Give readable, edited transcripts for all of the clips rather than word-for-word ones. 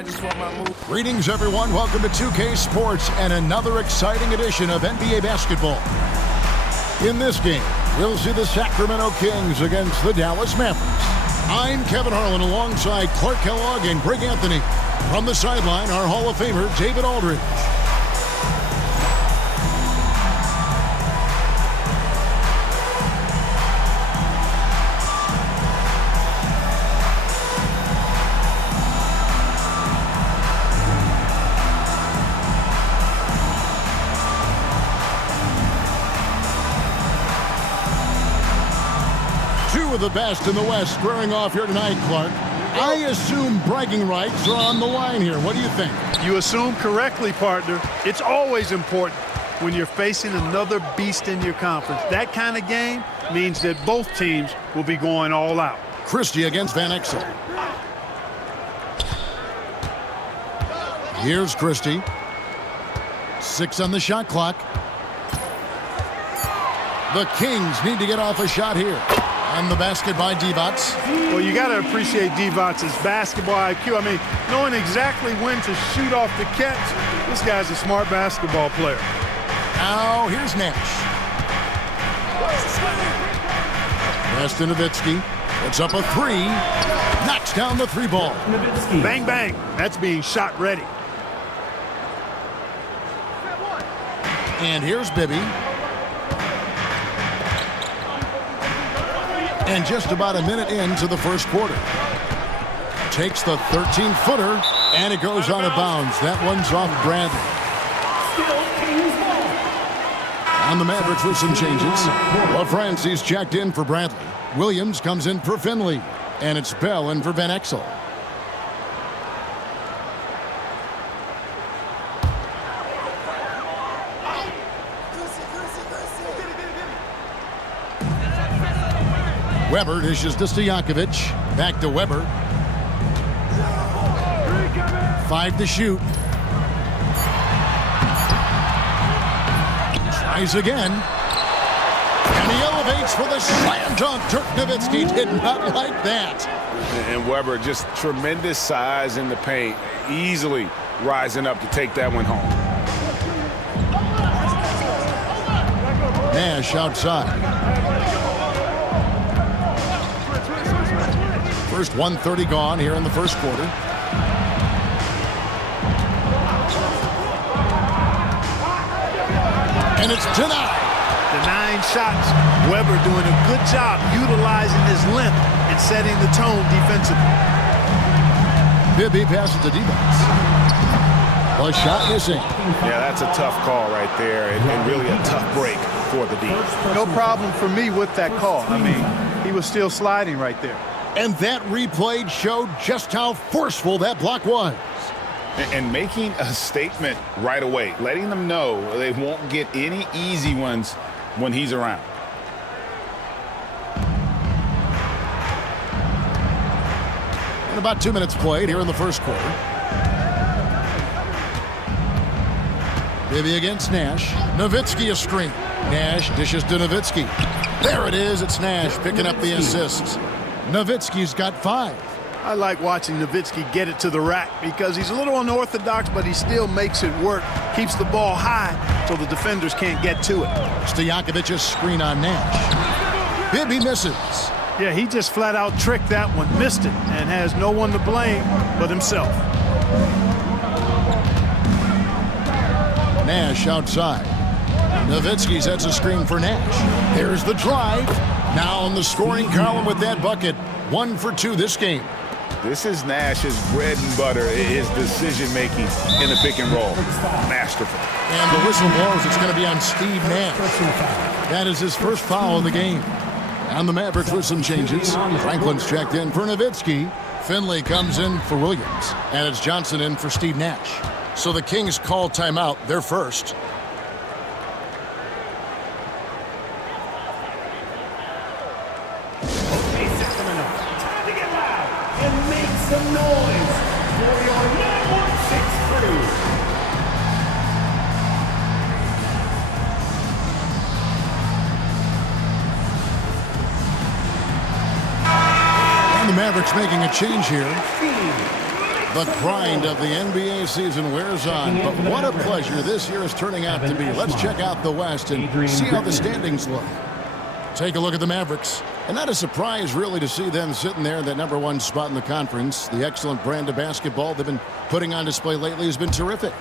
I just want my move. Greetings, everyone. Welcome to 2K Sports and another exciting edition of NBA basketball. In this game, we'll see the Sacramento Kings against the Dallas Mavericks. I'm Kevin Harlan alongside Clark Kellogg and Greg Anthony. From the sideline, our Hall of Famer, David Aldridge. Two of the best in the West squaring off here tonight, Clark. I assume bragging rights are on the line here. What do you think? You assume correctly, partner. It's always important when you're facing another beast in your conference. That kind of game means that both teams will be going all out. Christie against Van Exel. Here's Christie. 6 on the shot clock. The Kings need to get off a shot here. And the basket by Divac. Well, you got to appreciate Divac's basketball IQ. I mean, knowing exactly when to shoot off the catch. This guy's a smart basketball player. Now, here's Nash. Pass to Nowitzki. Puts up a three. Knocks down the three ball. Bang, bang. That's being shot ready. And here's Bibby. And just about a minute into the first quarter. Takes the 13-footer, and it goes out of bounds. That one's off Bradley. And the Mavericks with some changes. Well, Francie's checked in for Bradley. Williams comes in for Finley. And it's Bell in for Van Exel. Weber dishes to Stojakovic. Back to Weber. 5 to shoot. Tries again. And he elevates for the slam dunk. Dirk Nowitzki did not like that. And Weber, just tremendous size in the paint. Easily rising up to take that one home. Nash outside. First 1:30 gone here in the first quarter. And it's denied. Denying shots. Weber doing a good job utilizing his length and setting the tone defensively. Bibby passes to Divac. A shot missing. Yeah, that's a tough call right there, and really a tough break for the D. No problem for me with that call. I mean, he was still sliding right there. And that replay showed just how forceful that block was. And making a statement right away, letting them know they won't get any easy ones when he's around. And about 2 minutes played here in the first quarter. Bibby against Nash. Nowitzki a screen. Nash dishes to Nowitzki. There it is. It's Nash picking up the assists. Nowitzki's got 5. I like watching Nowitzki get it to the rack because he's a little unorthodox, but he still makes it work. Keeps the ball high so the defenders can't get to it. Stojakovic's screen on Nash. Bibby misses. Yeah, he just flat out tricked that one, missed it, and has no one to blame but himself. Nash outside. Nowitzki sets a screen for Nash. There's the drive. Now in the scoring column with that bucket. 1 for 2 this game. This is Nash's bread and butter, his decision-making in the pick and roll. Masterful. And the whistle blows. It's going to be on Steve Nash. That is his first foul of the game. And the Mavericks with some changes. Franklin's checked in for Nowitzki. Finley comes in for Williams. And it's Johnson in for Steve Nash. So the Kings call timeout. They're first. Some noise for your 916 crew. And the Mavericks making a change here. The grind of the NBA season wears on, but what a pleasure this year is turning out to be. Let's check out the West and see how the standings look. Take a look at the Mavericks. And not a surprise, really, to see them sitting there in that #1 spot in the conference. The excellent brand of basketball they've been putting on display lately has been terrific.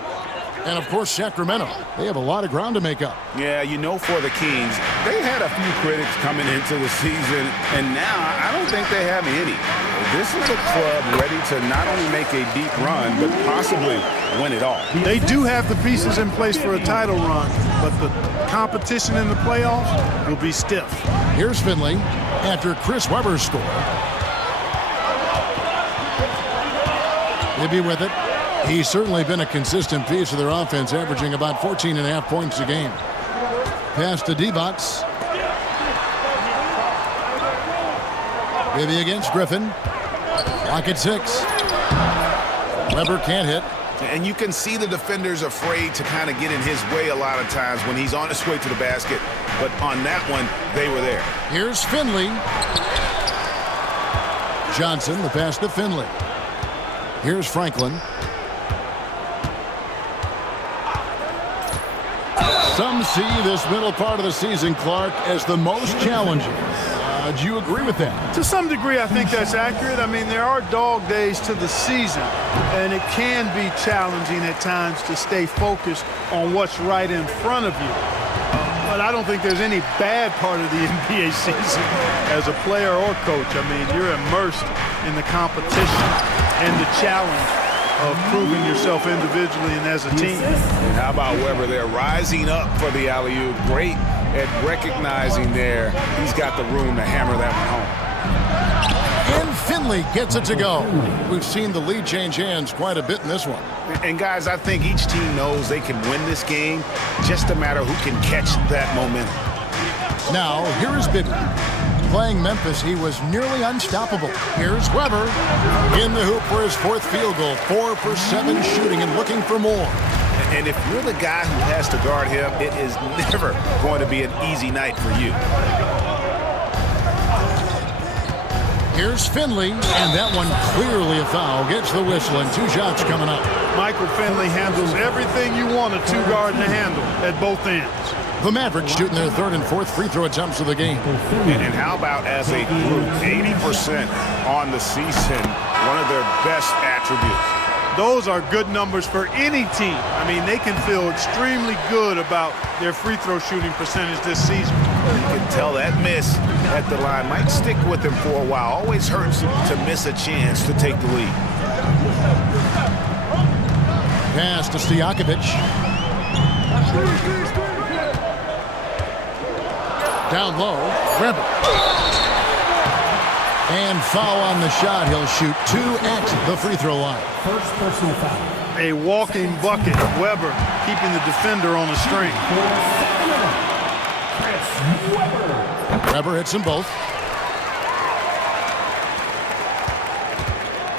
And, of course, Sacramento. They have a lot of ground to make up. Yeah, you know, for the Kings, they had a few critics coming into the season, and now I don't think they have any. This is a club ready to not only make a deep run, but possibly win it all. They do have the pieces in place for a title run, but the competition in the playoffs will be stiff. Here's Finley after Chris Webber's score. He'll be with it. He's certainly been a consistent piece of their offense, averaging about 14.5 points a game. Pass to Divac. Maybe against Griffin. Lock at 6. Webber can't hit. And you can see the defenders afraid to kind of get in his way a lot of times when he's on his way to the basket. But on that one, they were there. Here's Finley. Johnson, the pass to Finley. Here's Franklin. Some see this middle part of the season, Clark, as the most challenging. Do you agree with that? To some degree, I think that's accurate. I mean, there are dog days to the season, and it can be challenging at times to stay focused on what's right in front of you. But I don't think there's any bad part of the NBA season as a player or coach. I mean, you're immersed in the competition and the challenge of proving yourself individually and as a team. And how about Webber there rising up for the alley-oop? Great at recognizing there. He's got the room to hammer that one home. And Finley gets it to go. We've seen the lead change hands quite a bit in this one. And guys, I think each team knows they can win this game. Just a matter who can catch that momentum. Now, here is Bibby. Playing Memphis, he was nearly unstoppable. Here's Webber in the hoop for his 4th field goal. 4 for 7 shooting and looking for more. And if you're the guy who has to guard him, it is never going to be an easy night for you. Here's Finley, and that one clearly a foul. Gets the whistle, and 2 shots coming up. Michael Finley handles everything you want a 2-guard to handle at both ends. The Mavericks shooting their 3rd and 4th free throw attempts of the game. And how about as a group, 80% on the season, one of their best attributes. Those are good numbers for any team. I mean, they can feel extremely good about their free throw shooting percentage this season. You can tell that miss at the line might stick with him for a while. Always hurts to miss a chance to take the lead. Pass to Stojakovic. Down low, Webber. And foul on the shot. He'll shoot 2 at the free throw line. First personal foul. A walking bucket. Webber keeping the defender on a string. Webber hits them both.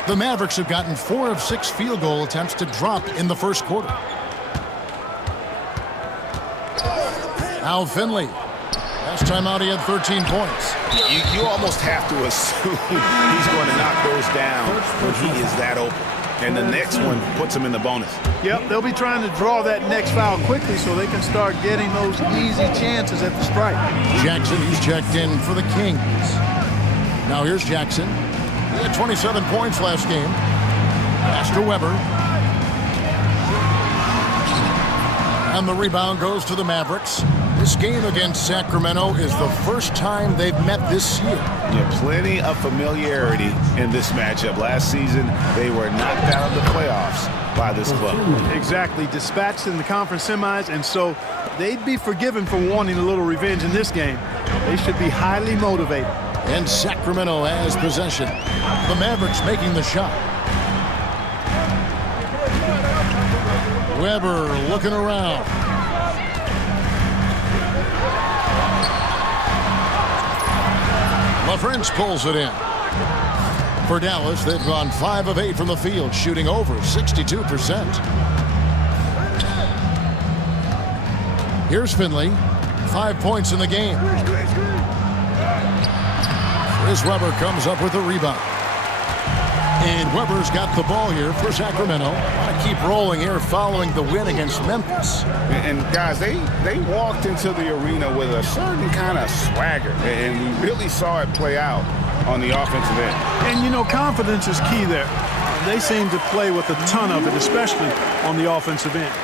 The Mavericks have gotten 4 of 6 field goal attempts to drop in the first quarter. Now Finley. Last time out, he had 13 points. You almost have to assume he's going to knock those down when he is that open. And the next one puts him in the bonus. Yep, they'll be trying to draw that next foul quickly so they can start getting those easy chances at the stripe. Jackson, he's checked in for the Kings. Now here's Jackson. He had 27 points last game. Pass to Webber. And the rebound goes to the Mavericks. This game against Sacramento is the first time they've met this year. Yeah, plenty of familiarity in this matchup. Last season, they were knocked out of the playoffs by this club. Exactly, dispatched in the conference semis, and so they'd be forgiven for wanting a little revenge in this game. They should be highly motivated. And Sacramento has possession. The Mavericks making the shot. Webber looking around. LaFrance pulls it in. For Dallas, they've gone 5 of 8 from the field, shooting over 62%. Here's Finley. 5 points in the game. Chris Webber comes up with a rebound. And Weber's got the ball here for Sacramento. Want to keep rolling here following the win against Memphis. And guys, they walked into the arena with a certain kind of swagger, and we really saw it play out on the offensive end. And, you know, confidence is key there. They seem to play with a ton of it, especially on the offensive end.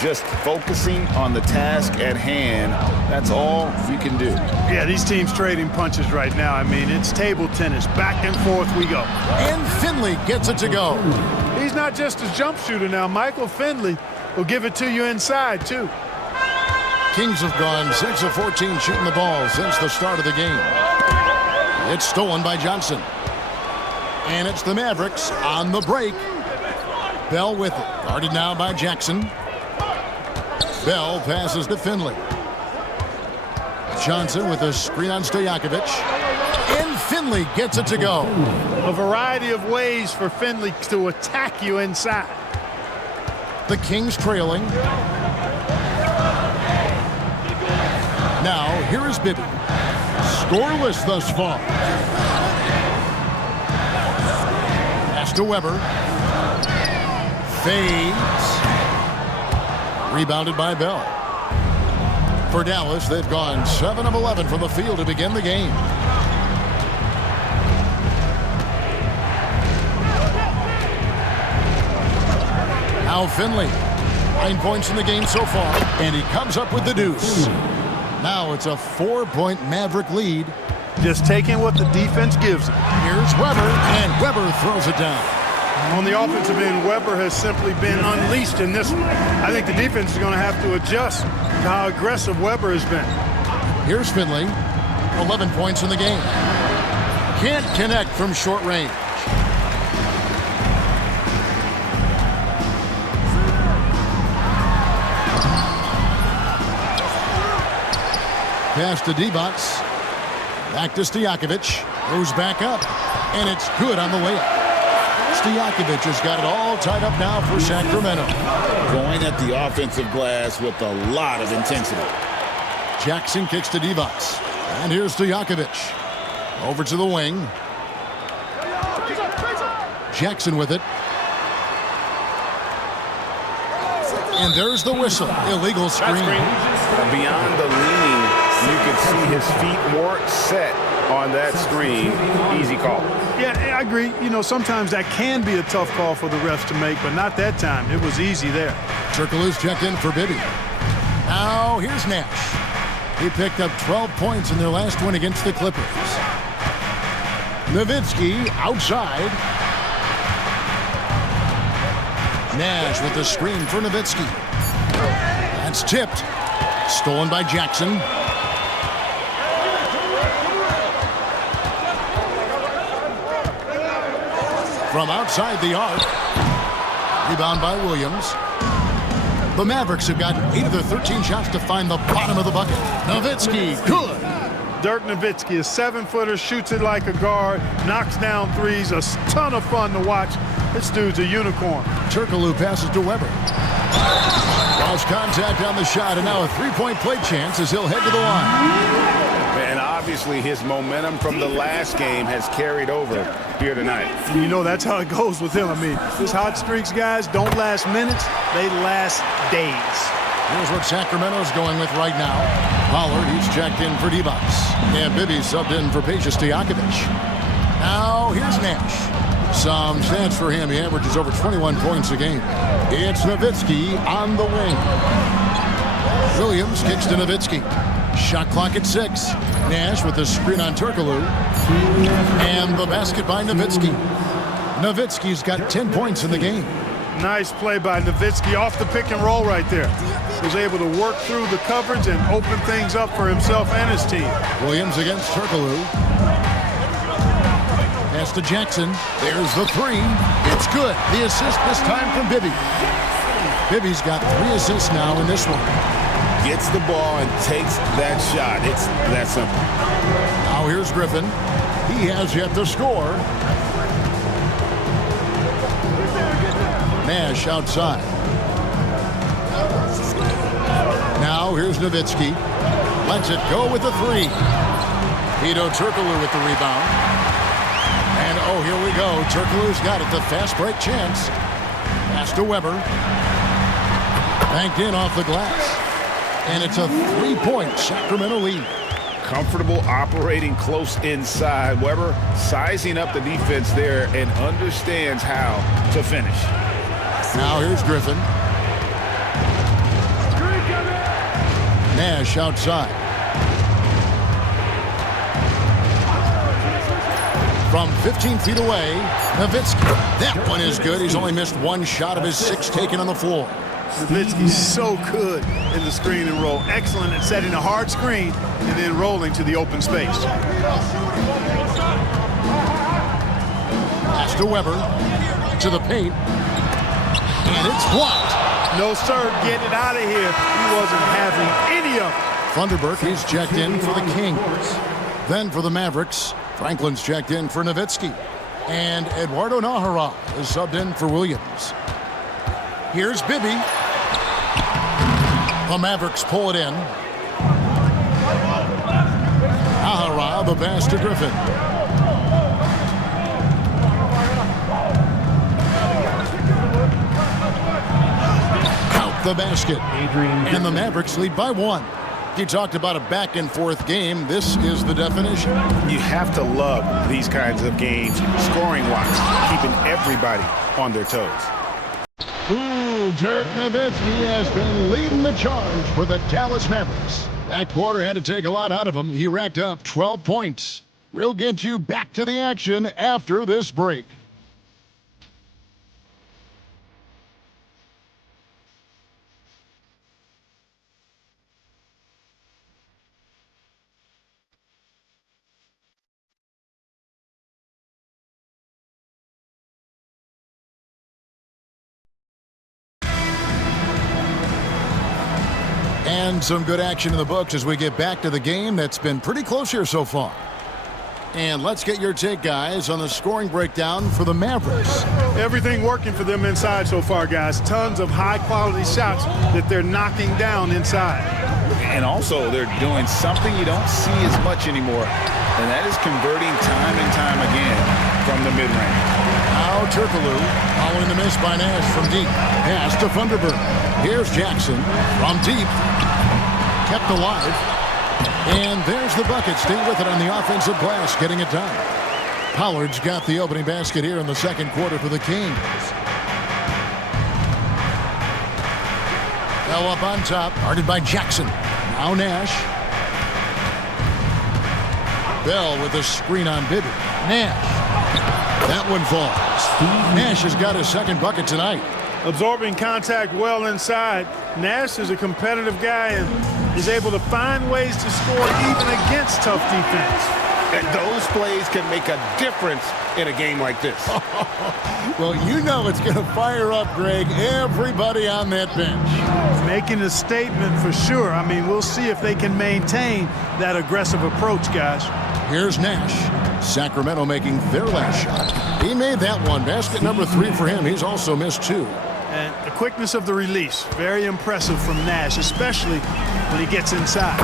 Just focusing on the task at hand, that's all we can do. Yeah, these teams trading punches right now. I mean, it's table tennis. Back and forth we go. And Finley gets it to go. He's not just a jump shooter now. Michael Finley will give it to you inside, too. Kings have gone 6 of 14 shooting the ball since the start of the game. It's stolen by Johnson. And it's the Mavericks on the break. Bell with it. Guarded now by Jackson. Bell passes to Finley. Johnson with a screen on Stojakovic. And Finley gets it to go. A variety of ways for Finley to attack you inside. The Kings trailing. Now, here is Bibby. Scoreless thus far. Pass to Weber. Fades. Rebounded by Bell. For Dallas, they've gone 7 of 11 from the field to begin the game. Now Finley. 9 points in the game so far, and he comes up with the deuce. Now it's a 4-point Maverick lead. Just taking what the defense gives him. Here's Weber, and Weber throws it down. On the offensive end, Weber has simply been unleashed in this one. I think the defense is going to have to adjust to how aggressive Weber has been. Here's Finley, 11 points in the game. Can't connect from short range. Pass to D-Box. Back to Stojakovic. Goes back up, and it's good on the layup. Stojakovic has got it all tied up now for Sacramento. Going at the offensive glass with a lot of intensity. Jackson kicks to D-Box. And here's Stojakovic. Over to the wing. Jackson with it. And there's the whistle. Illegal screen. Beyond the leaning, you could see his feet more set on that screen. Easy call. Yeah, I agree. You know, sometimes that can be a tough call for the refs to make, but not that time. It was easy there. Turkoglu's checked in for Bibby. Now here's Nash. He picked up 12 points in their last win against the Clippers. Nowitzki outside. Nash with the screen for Nowitzki. That's tipped. Stolen by Jackson. From outside the arc. Rebound by Williams. The Mavericks have gotten 8 of their 13 shots to find the bottom of the bucket. Nowitzki, good. Dirk Nowitzki, a 7-footer, shoots it like a guard, knocks down threes, a ton of fun to watch. This dude's a unicorn. Turkoglu passes to Weber. Lost contact on the shot, and now a 3-point play chance as he'll head to the line. And obviously his momentum from the last game has carried over here tonight. And you know that's how it goes with him. I mean, these hot streaks, guys, don't last minutes. They last days. Here's what Sacramento's going with right now. Pollard, he's checked in for D-Box. And Bibby subbed in for Stojakovic. Now here's Nash. Some stats for him. He averages over 21 points a game. It's Nowitzki on the wing. Williams kicks to Nowitzki. Shot clock at 6. Nash with the screen on Turkoglu. And the basket by Nowitzki. Nowitzki's got 10 points in the game. Nice play by Nowitzki off the pick and roll right there. Was able to work through the coverage and open things up for himself and his team. Williams against Turkoglu. Pass to Jackson. There's the 3. It's good. The assist this time from Bibby. Bibby's got 3 assists now in this one. Gets the ball and takes that shot. It's that simple. Now here's Griffin. He has yet to score. Nash outside. Now here's Nowitzki. Lets it go with the 3. Vito Turkoglu with the rebound. And oh, here we go. Turkoglu's got it. The fast break chance. Pass to Weber. Banked in off the glass. And it's a 3-point Sacramento lead. Comfortable operating close inside. Weber sizing up the defense there and understands how to finish. Now here's Griffin. Nash outside. From 15 feet away, Nowitzki. That one is good. He's only missed one shot of his 6 taken on the floor. Nowitzki's so good in the screen and roll. Excellent at setting a hard screen and then rolling to the open space. Pass to Weber. To the paint. And it's blocked. No, sir. Get it out of here. He wasn't having any of it. Thunderberg, he's checked in for the Kings. Then for the Mavericks, Franklin's checked in for Nowitzki. And Eduardo Nahara is subbed in for Williams. Here's Bibby. The Mavericks pull it in. Nahara, the pass to Griffin. Count the basket. And the Mavericks lead by 1. He talked about a back-and-forth game. This is the definition. You have to love these kinds of games, scoring-wise, keeping everybody on their toes. Dirk Nowitzki has been leading the charge for the Dallas Mavericks. That quarter had to take a lot out of him. He racked up 12 points. We'll get you back to the action after this break. And some good action in the books as we get back to the game that's been pretty close here so far. And let's get your take, guys, on the scoring breakdown for the Mavericks. Everything working for them inside so far, guys. Tons of high-quality shots that they're knocking down inside. And also, they're doing something you don't see as much anymore, and that is converting time and time again from the mid-range. Now Turkoglu, following the miss by Nash from deep. Pass to Thunderberg. Here's Jackson from deep. Kept alive. And there's the bucket. Stay with it on the offensive glass, getting it done. Pollard's got the opening basket here in the second quarter for the Kings. Bell up on top, guarded by Jackson. Now Nash. Bell with a screen on Bibby. Nash. That one falls. Nash has got his second bucket tonight. Absorbing contact well inside. Nash is a competitive guy and is able to find ways to score even against tough defense. And those plays can make a difference in a game like this. Well, you know it's going to fire up, Greg, everybody on that bench. Making a statement for sure. I mean, we'll see if they can maintain that aggressive approach, guys. Here's Nash. Sacramento making their last shot. He made that one. Basket number 3 for him. He's also missed 2. And the quickness of the release, very impressive from Nash, especially when he gets inside.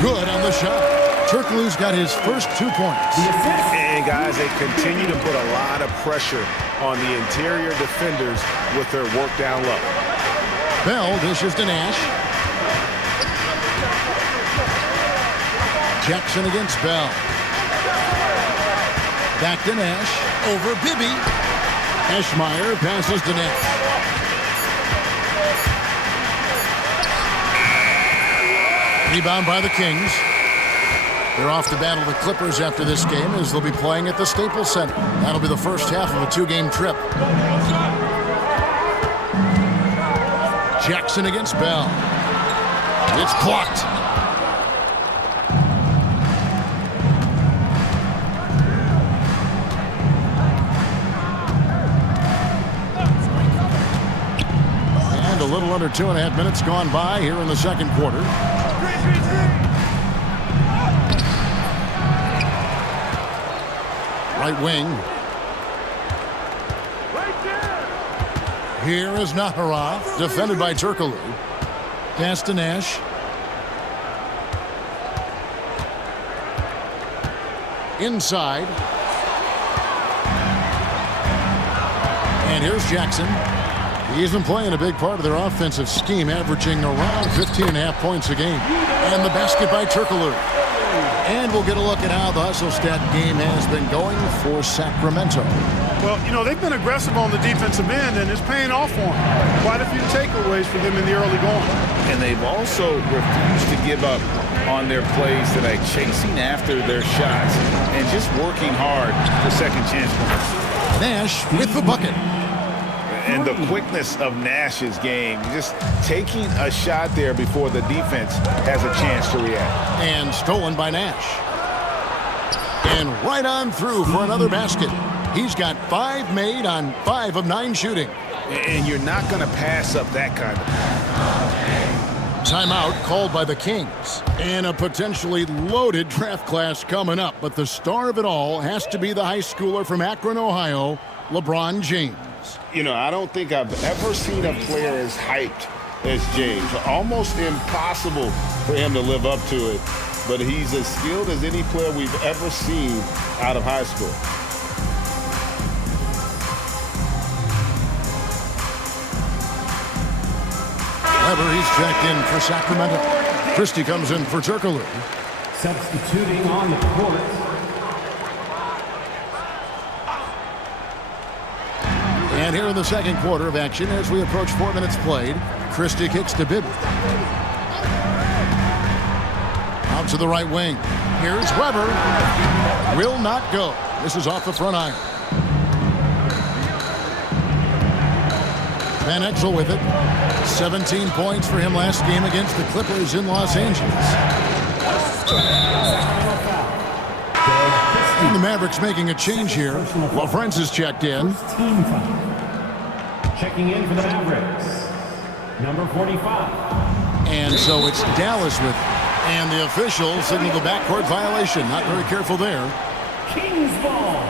Good on the shot. Turkoglu's got his first 2 points. And guys, they continue to put a lot of pressure on the interior defenders with their work down low. Bell dishes to Nash. Jackson against Bell. Back to Nash. Over Bibby. Eschmeyer passes to Nash. Rebound by the Kings. They're off to battle the Clippers after this game as they'll be playing at the Staples Center. That'll be the first half of a 2-game trip. Jackson against Bell. It's blocked. And a little under 2.5 minutes gone by here in the second quarter. Right wing. Here is Nahara, defended by Turkoglu. Pass to Nash. Inside. And here's Jackson. He's been playing a big part of their offensive scheme, averaging around 15.5 points a game. And the basket by Turkoglu. And we'll get a look at how the hustle stat game has been going for Sacramento. Well, you know, they've been aggressive on the defensive end, and it's paying off for them. Quite a few takeaways for them in the early going. And they've also refused to give up on their plays today, chasing after their shots and just working hard for second chance points. Nash with the bucket. And the quickness of Nash's game, just taking a shot there before the defense has a chance to react. And stolen by Nash. And right on through for another basket. He's got 5 made on 5 of 9 shooting. And you're not going to pass up that kind of. Timeout called by the Kings. And a potentially loaded draft class coming up. But the star of it all has to be the high schooler from Akron, Ohio, LeBron James. You know, I don't think I've ever seen a player as hyped as James. Almost impossible for him to live up to it. But he's as skilled as any player we've ever seen out of high school. Weber, he's checked in for Sacramento. Christie comes in for Turkoglu. Substituting on the court. And here in the second quarter of action, as we approach 4 minutes played, Christie kicks to Bibby. Out to the right wing. Here's Weber. Will not go. This is off the front iron. Van Exel with it. 17 points for him last game against the Clippers in Los Angeles. And the Mavericks making a change here. LaFrance is checked in. Team foul. Checking in for the Mavericks, number 45. And so it's Dallas with it. And the official signaled the backcourt violation. Not very careful there. Kings ball.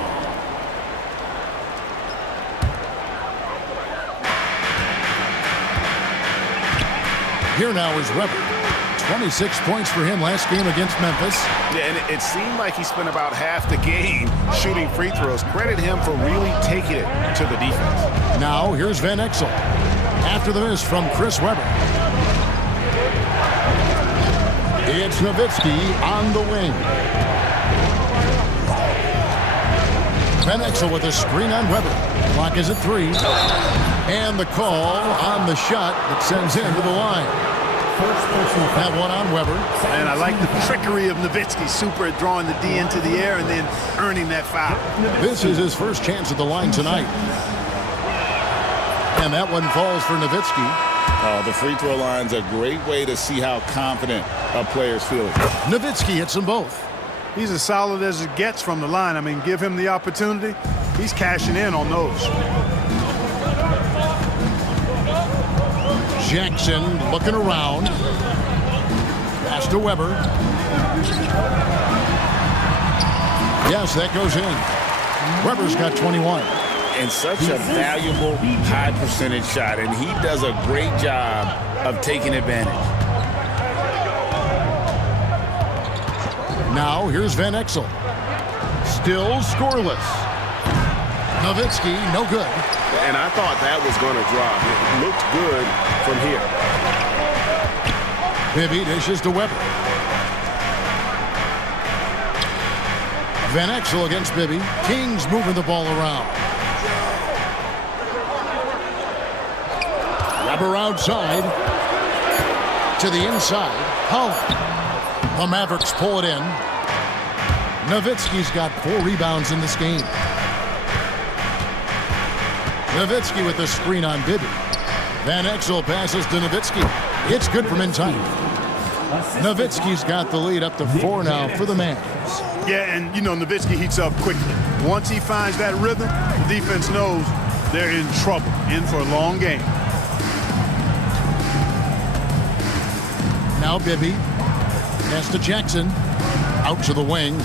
Here now is Weber. 26 points for him last game against Memphis. Yeah, and it seemed like he spent about half the game shooting free throws. Credit him for really taking it to the defense. Now here's Van Exel. After the miss from Chris Weber. It's Nowitzki on the wing. Van Exel with a screen on Weber. Clock is at 3. And the call on the shot that sends him to the line. That one on Weber. And I like the trickery of Nowitzki. Super at drawing the D into the air and then earning that foul. This is his first chance at the line tonight. And that one falls for Nowitzki. The free throw line's a great way to see how confident a player's feeling. Nowitzki hits them both. He's as solid as it gets from the line. I mean, give him the opportunity. He's cashing in on those. Jackson looking around. Pass to Weber. Yes, that goes in. Weber's got 21. And such a valuable high percentage shot, and he does a great job of taking advantage. Now here's Van Exel. Still scoreless. Nowitzki, no good. And I thought that was going to drop. It looked good from here. Bibby dishes to Weber. Van Exel against Bibby. Kings moving the ball around. Weber outside. To the inside. Holland. The Mavericks pull it in. Nowitzki's got 4 rebounds in this game. Nowitzki with the screen on Bibby. Van Exel passes to Nowitzki. It's good from inside. Nowitzki's got the lead up to 4 now for the Mavs. Yeah, and you know, Nowitzki heats up quickly. Once he finds that rhythm, the defense knows they're in trouble, in for a long game. Now Bibby. Pass to Jackson. Out to the wing.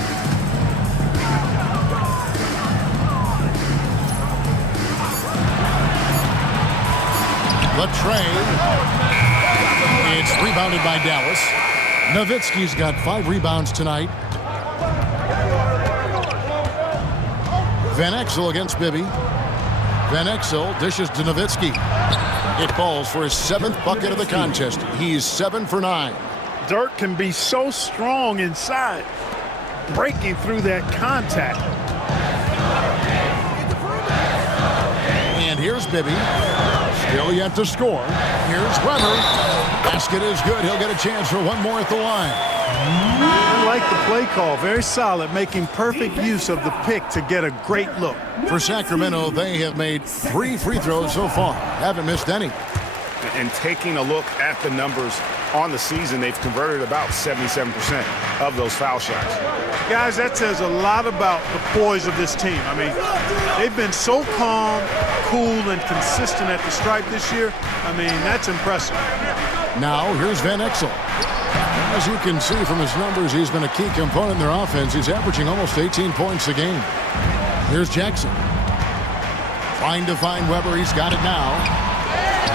The tray. It's rebounded by Dallas. Nowitzki's got 5 rebounds tonight. Van Exel against Bibby. Van Exel dishes to Nowitzki. It falls for his 7th bucket of the contest. He's 7 for 9. Dirk can be so strong inside, breaking through that contact. And here's Bibby. Still yet to score. Here's Weber. Basket is good. He'll get a chance for one more at the line. I like the play call. Very solid, making perfect use of the pick to get a great look. For Sacramento, they have made 3 free throws so far. Haven't missed any. And taking a look at the numbers on the season, they've converted about 77% of those foul shots. Guys, that says a lot about the poise of this team. I mean, they've been so calm, cool, and consistent at the stripe this year. I mean, that's impressive. Now, here's Van Exel. As you can see from his numbers, he's been a key component in their offense. He's averaging almost 18 points a game. Here's Jackson. Trying to find Weber. He's got it now.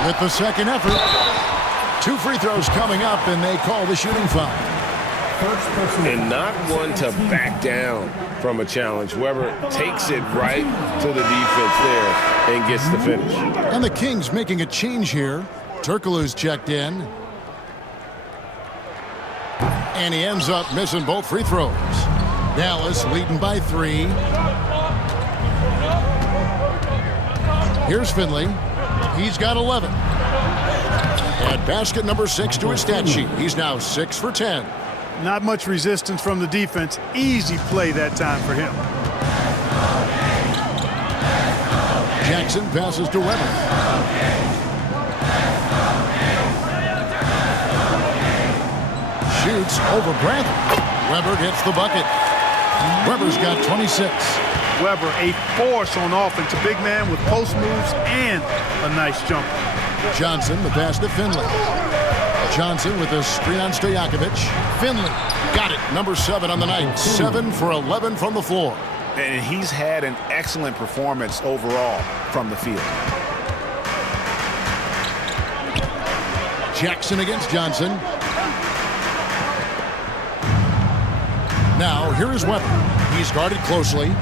With the second effort. 2 free throws coming up, and they call the shooting foul. And not one to back down from a challenge. Weber takes it right to the defense there and gets the finish. And the Kings making a change here. Turkoglu's checked in. And he ends up missing both free throws. Dallas leading by 3. Here's Finley. He's got 11. And basket number 6 to his stat sheet. He's now 6 for 10. Not much resistance from the defense. Easy play that time for him. Jackson passes to Weber. Shoots over Bradley. Weber gets the bucket. Weber's got 26. Weber, a force on offense. A big man with post moves and a nice jumper. Johnson, the pass to Finley. Johnson with a screen on Stojakovic. Finley got it. Number 7 on the night. 7 for 11 from the floor. And he's had an excellent performance overall from the field. Jackson against Johnson. Now, here is Weber. He's guarded closely.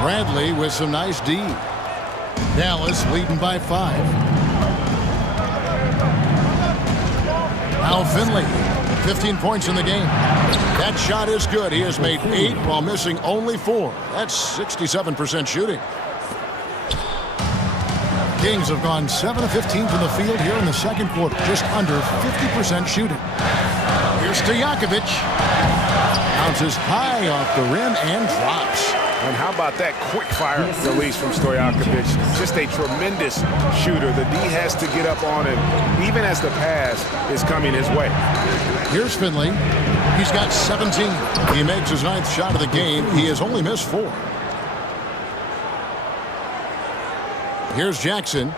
Bradley with some nice D. Dallas leading by 5. Now Finley, 15 points in the game. That shot is good. He has made 8 while missing only 4. That's 67% shooting. Kings have gone 7 of 15 from the field here in the second quarter. Just under 50% shooting. Here's Stojakovic. Bounces high off the rim and drops. And how about that quick fire release from Stojakovic? Just a tremendous shooter. The D has to get up on him, even as the pass is coming his way. Here's Finley. He's got 17. He makes his 9th shot of the game. He has only missed 4. Here's Jackson.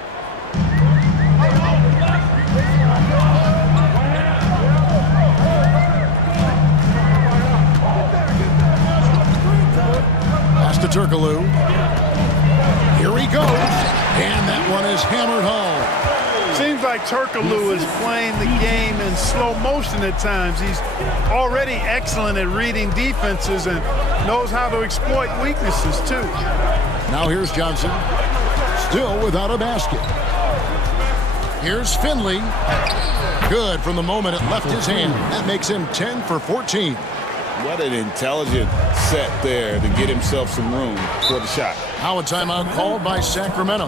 Pass to Turkoglu. Here he goes. And that one is hammered home. Seems like Turkoglu is playing the game in slow motion at times. He's already excellent at reading defenses and knows how to exploit weaknesses, too. Now here's Johnson. Still without a basket. Here's Finley. Good from the moment it left his hand. That makes him 10 for 14. What an intelligent set there to get himself some room for the shot. Now a timeout called by Sacramento.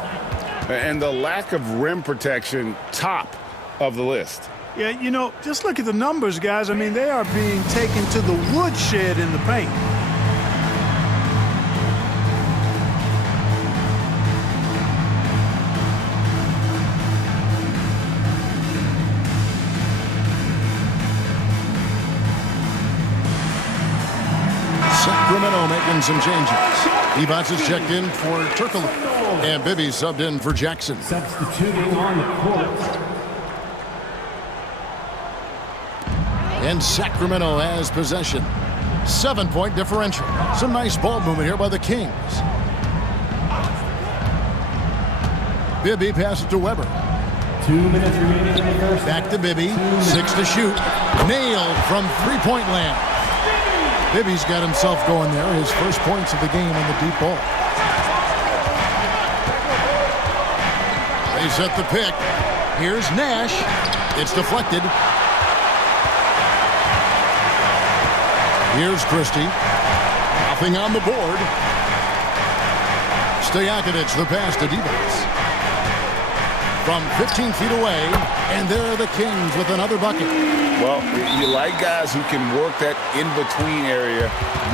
And the lack of rim protection, top of the list. Yeah, you know, just look at the numbers, guys. I mean, they are being taken to the woodshed in the paint. Sacramento making some changes. Evans is checked in for Turkoglu. And Bibby subbed in for Jackson. Substituting on the court. And Sacramento has possession. 7-point differential. Some nice ball movement here by the Kings. Bibby passes to Weber. 2 minutes remaining in the first. Back to Bibby. 6 to shoot. Nailed from three-point land. Bibby's got himself going there. His first points of the game on the deep ball. They set the pick. Here's Nash. It's deflected. Here's Christie. Nothing on the board. Stojakovic, the pass to Divac. From 15 feet away, and there are the Kings with another bucket. Well, you like guys who can work that in-between area,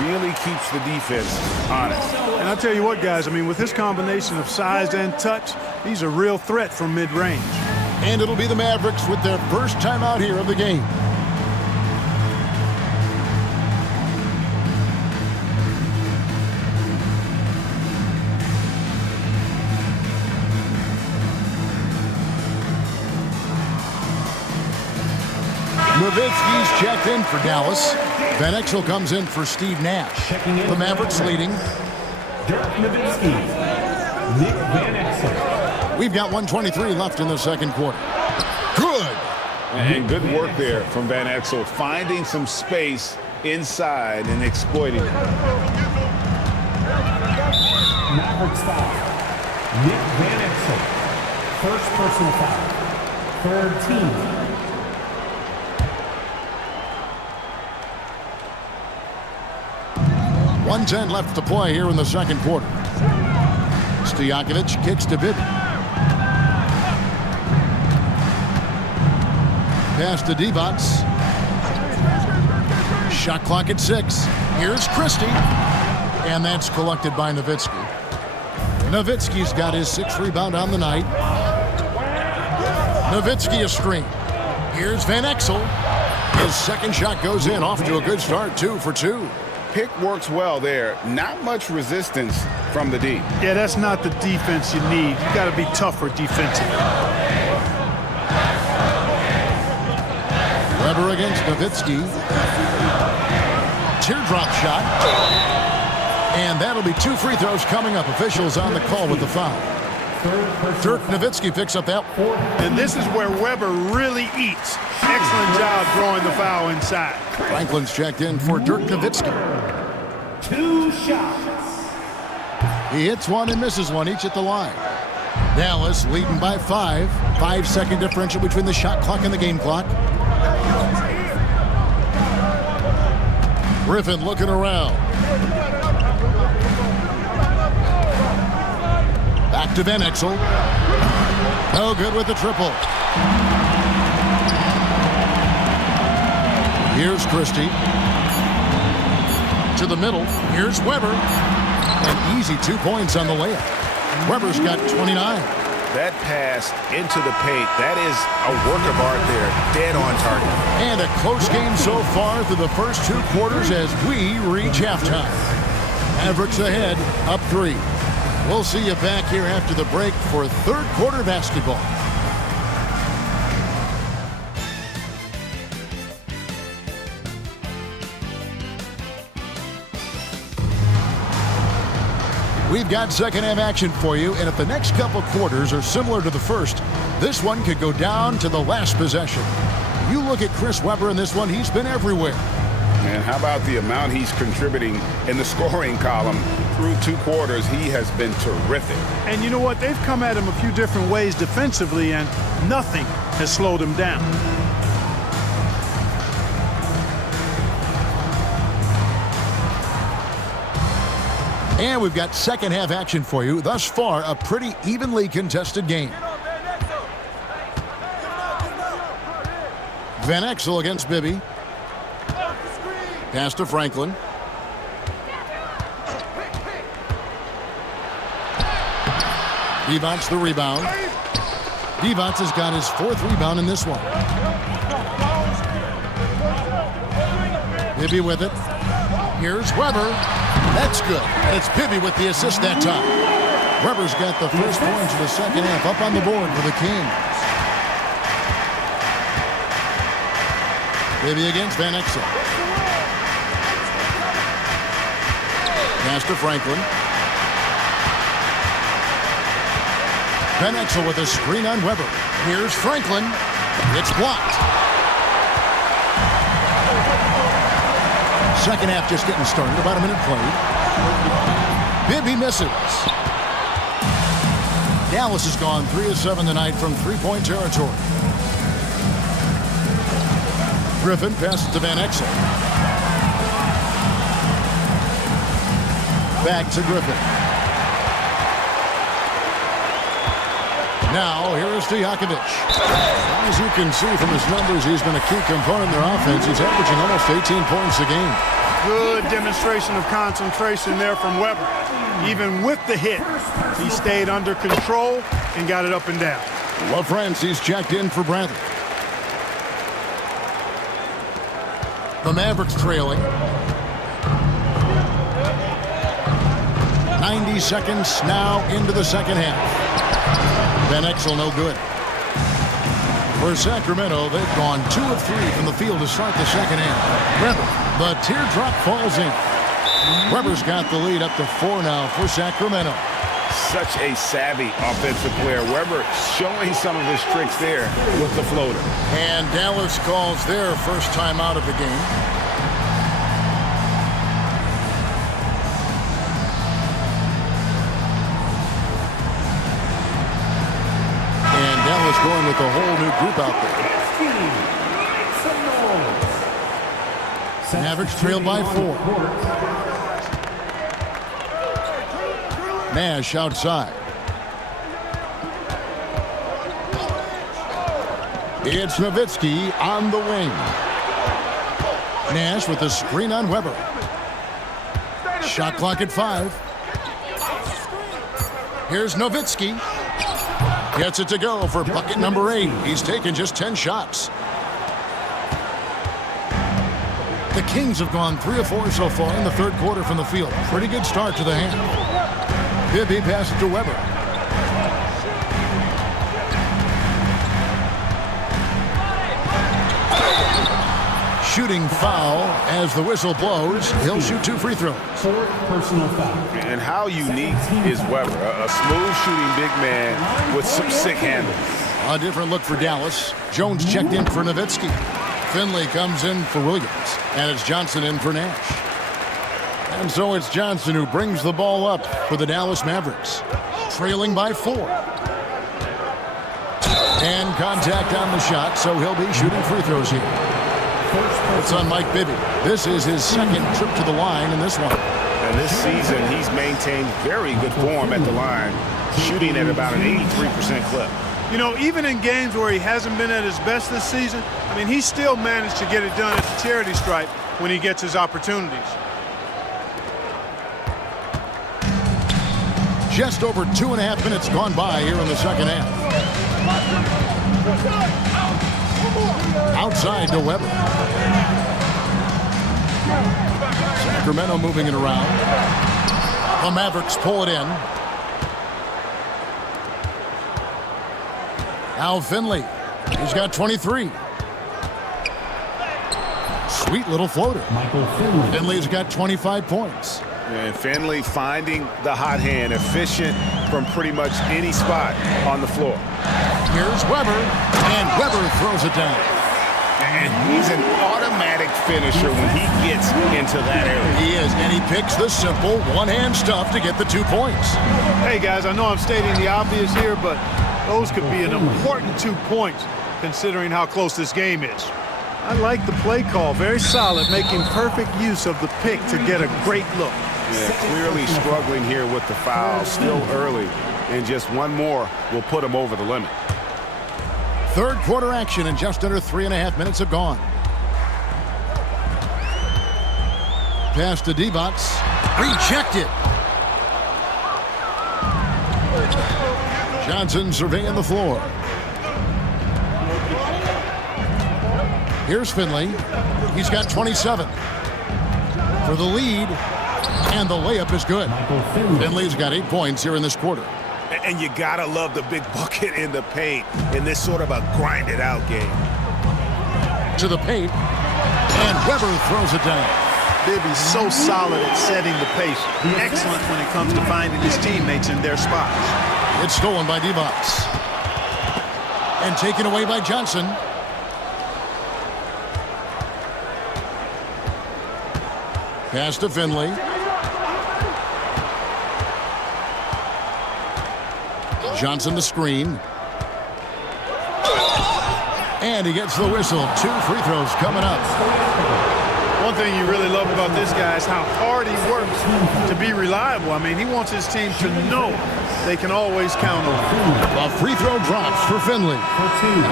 really keeps the defense honest. And I'll tell you what, guys, I mean, with his combination of size and touch, he's a real threat from mid-range. And it'll be the Mavericks with their first time out here of the game. Nowitzki's checked in for Dallas. Van Exel comes in for Steve Nash. The Mavericks leading. Dirk Nowitzki. Nick Van Exel. We've got 1:23 left in the second quarter. Good. And good work there from Van Exel, finding some space inside and exploiting it. Mavericks foul. Nick Van Exel. First personal foul. Third team. 1:10 left to play here in the second quarter. Stojakovic kicks to Bibby. Pass to Divac. Shot clock at 6. Here's Christie. And that's collected by Nowitzki. Nowitzki's got his 6th rebound on the night. Nowitzki a screen. Here's Van Exel. His second shot goes in, off to a good start, 2 for 2. Pick works well there. Not much resistance from the D. Yeah, that's not the defense you need. You got to be tougher defensively. Weber against Nowitzki. Teardrop shot. And that'll be 2 free throws coming up. Officials on the call with the foul. Dirk Nowitzki picks up that. And this is where Weber really eats. Excellent job drawing the foul inside. Franklin's checked in for Dirk Nowitzki. 2 shots. He hits one and misses one, each at the line. Dallas leading by 5. 5-second differential between the shot clock and the game clock. Griffin looking around. Back to Van Exel. No good with the triple. Here's Christie. To the middle. Here's Weber. An easy 2 points on the layup. Weber's got 29. That pass into the paint, that is a work of art there. Dead on target. And a close game so far through the first 2 quarters as we reach halftime. Mavericks ahead, up 3. We'll see you back here after the break for third quarter basketball. We've got second half action for you, and if the next couple quarters are similar to the first, this one could go down to the last possession. You look at Chris Weber in this one, he's been everywhere. And how about the amount he's contributing in the scoring column through 2 quarters? He has been terrific. And you know what? They've come at him a few different ways defensively, and nothing has slowed him down. And we've got second half action for you. Thus far, a pretty evenly contested game. Van Exel against Bibby. Pass to Franklin. Divac the rebound. Divac has got his 4th rebound in this one. Bibby with it. Here's Weber. That's good. And it's Bibby with the assist that time. Weber's got the first points of the second half up on the board for the Kings. Bibby against Van Exel. Pass to Franklin. Van Exel with a screen on Weber. Here's Franklin. It's blocked. Second half just getting started. About a minute played. Bibby misses. Dallas has gone 3 of 7 tonight from three-point territory. Griffin passes to Van Exel. Back to Griffin. Now, here is Stojakovic. As you can see from his numbers, he's been a key component in their offense. He's averaging almost 18 points a game. Good demonstration of concentration there from Weber. Even with the hit, he stayed under control and got it up and down. LaFrancis checked in for Bradley. The Mavericks trailing. 90 seconds now into the second half. Van Exel no good. For Sacramento, they've gone 2 of 3 from the field to start the second half. Weber, the teardrop falls in. Weber's got the lead up to 4 now for Sacramento. Such a savvy offensive player. Weber showing some of his tricks there with the floater. And Dallas calls their first time out of the game. And Dallas going with a whole new group out there. Mavericks trail by 4. Nash outside. It's Nowitzki on the wing. Nash with the screen on Weber. Shot clock at 5. Here's Nowitzki. Gets it to go for bucket number 8. He's taken just 10 shots. The Kings have gone 3 of 4 so far in the third quarter from the field. Pretty good start to the half. Bibby passes to Weber. Shooting foul as the whistle blows. He'll shoot 2 free throws. 4th personal foul. And how unique is Weber? A smooth shooting big man with some sick handles. A different look for Dallas. Jones checked in for Nowitzki. Finley comes in for Williams. And it's Johnson in for Nash. And so it's Johnson who brings the ball up for the Dallas Mavericks. Trailing by 4. And contact on the shot, so he'll be shooting free throws here. It's on Mike Bibby. This is his second trip to the line in this one. And this season, he's maintained very good form at the line, shooting at about an 83% clip. You know, even in games where he hasn't been at his best this season, I mean, he still managed to get it done at the charity stripe when he gets his opportunities. Just over 2.5 minutes gone by here in the second half. Outside to Weber. Sacramento moving it around. The Mavericks pull it in. Now Finley. He's got 23. Sweet little floater. Michael Finley. Finley's got 25 points. And Finley finding the hot hand, efficient from pretty much any spot on the floor. Here's Weber, and Weber throws it down. And he's an automatic finisher when he gets into that area. He is, and he picks the simple one-hand stuff to get the 2 points. Hey, guys, I know I'm stating the obvious here, but those could be an important 2 points considering how close this game is. I like the play call. Very solid, making perfect use of the pick to get a great look. Yeah, clearly struggling here with the foul. Still early, and just one more will put him over the limit. Third quarter action, and just under 3.5 minutes have gone. Pass to Divac. Rejected. Johnson surveying the floor. Here's Finley. He's got 27. For the lead, and the layup is good. Finley's got 8 points here in this quarter. And you gotta love the big bucket in the paint in this sort of a grinded-out game. To the paint, and Weber throws it down. Bibby's so solid at setting the pace. Excellent when it comes to finding his teammates in their spots. It's stolen by Divac. And taken away by Johnson. Pass to Finley. Johnson the screen. And he gets the whistle. 2 free throws coming up. One thing you really love about this guy is how hard he works to be reliable. I mean, he wants his team to know they can always count on him. A free throw drops for Finley.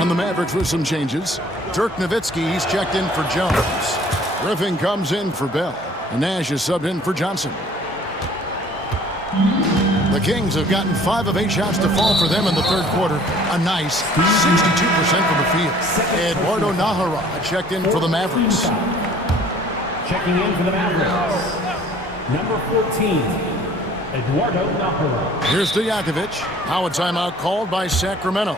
And the Mavericks with some changes. Dirk Nowitzki, he's checked in for Jones. Griffin comes in for Bell. And Nash is subbed in for Johnson. The Kings have gotten 5 of 8 shots to fall for them in the third quarter. A nice 62% from the field. Eduardo Nahara checked in for the Mavericks. Checking in for the Mavericks, number 14, Eduardo Nahara. Here's Stojakovic. Now a timeout called by Sacramento.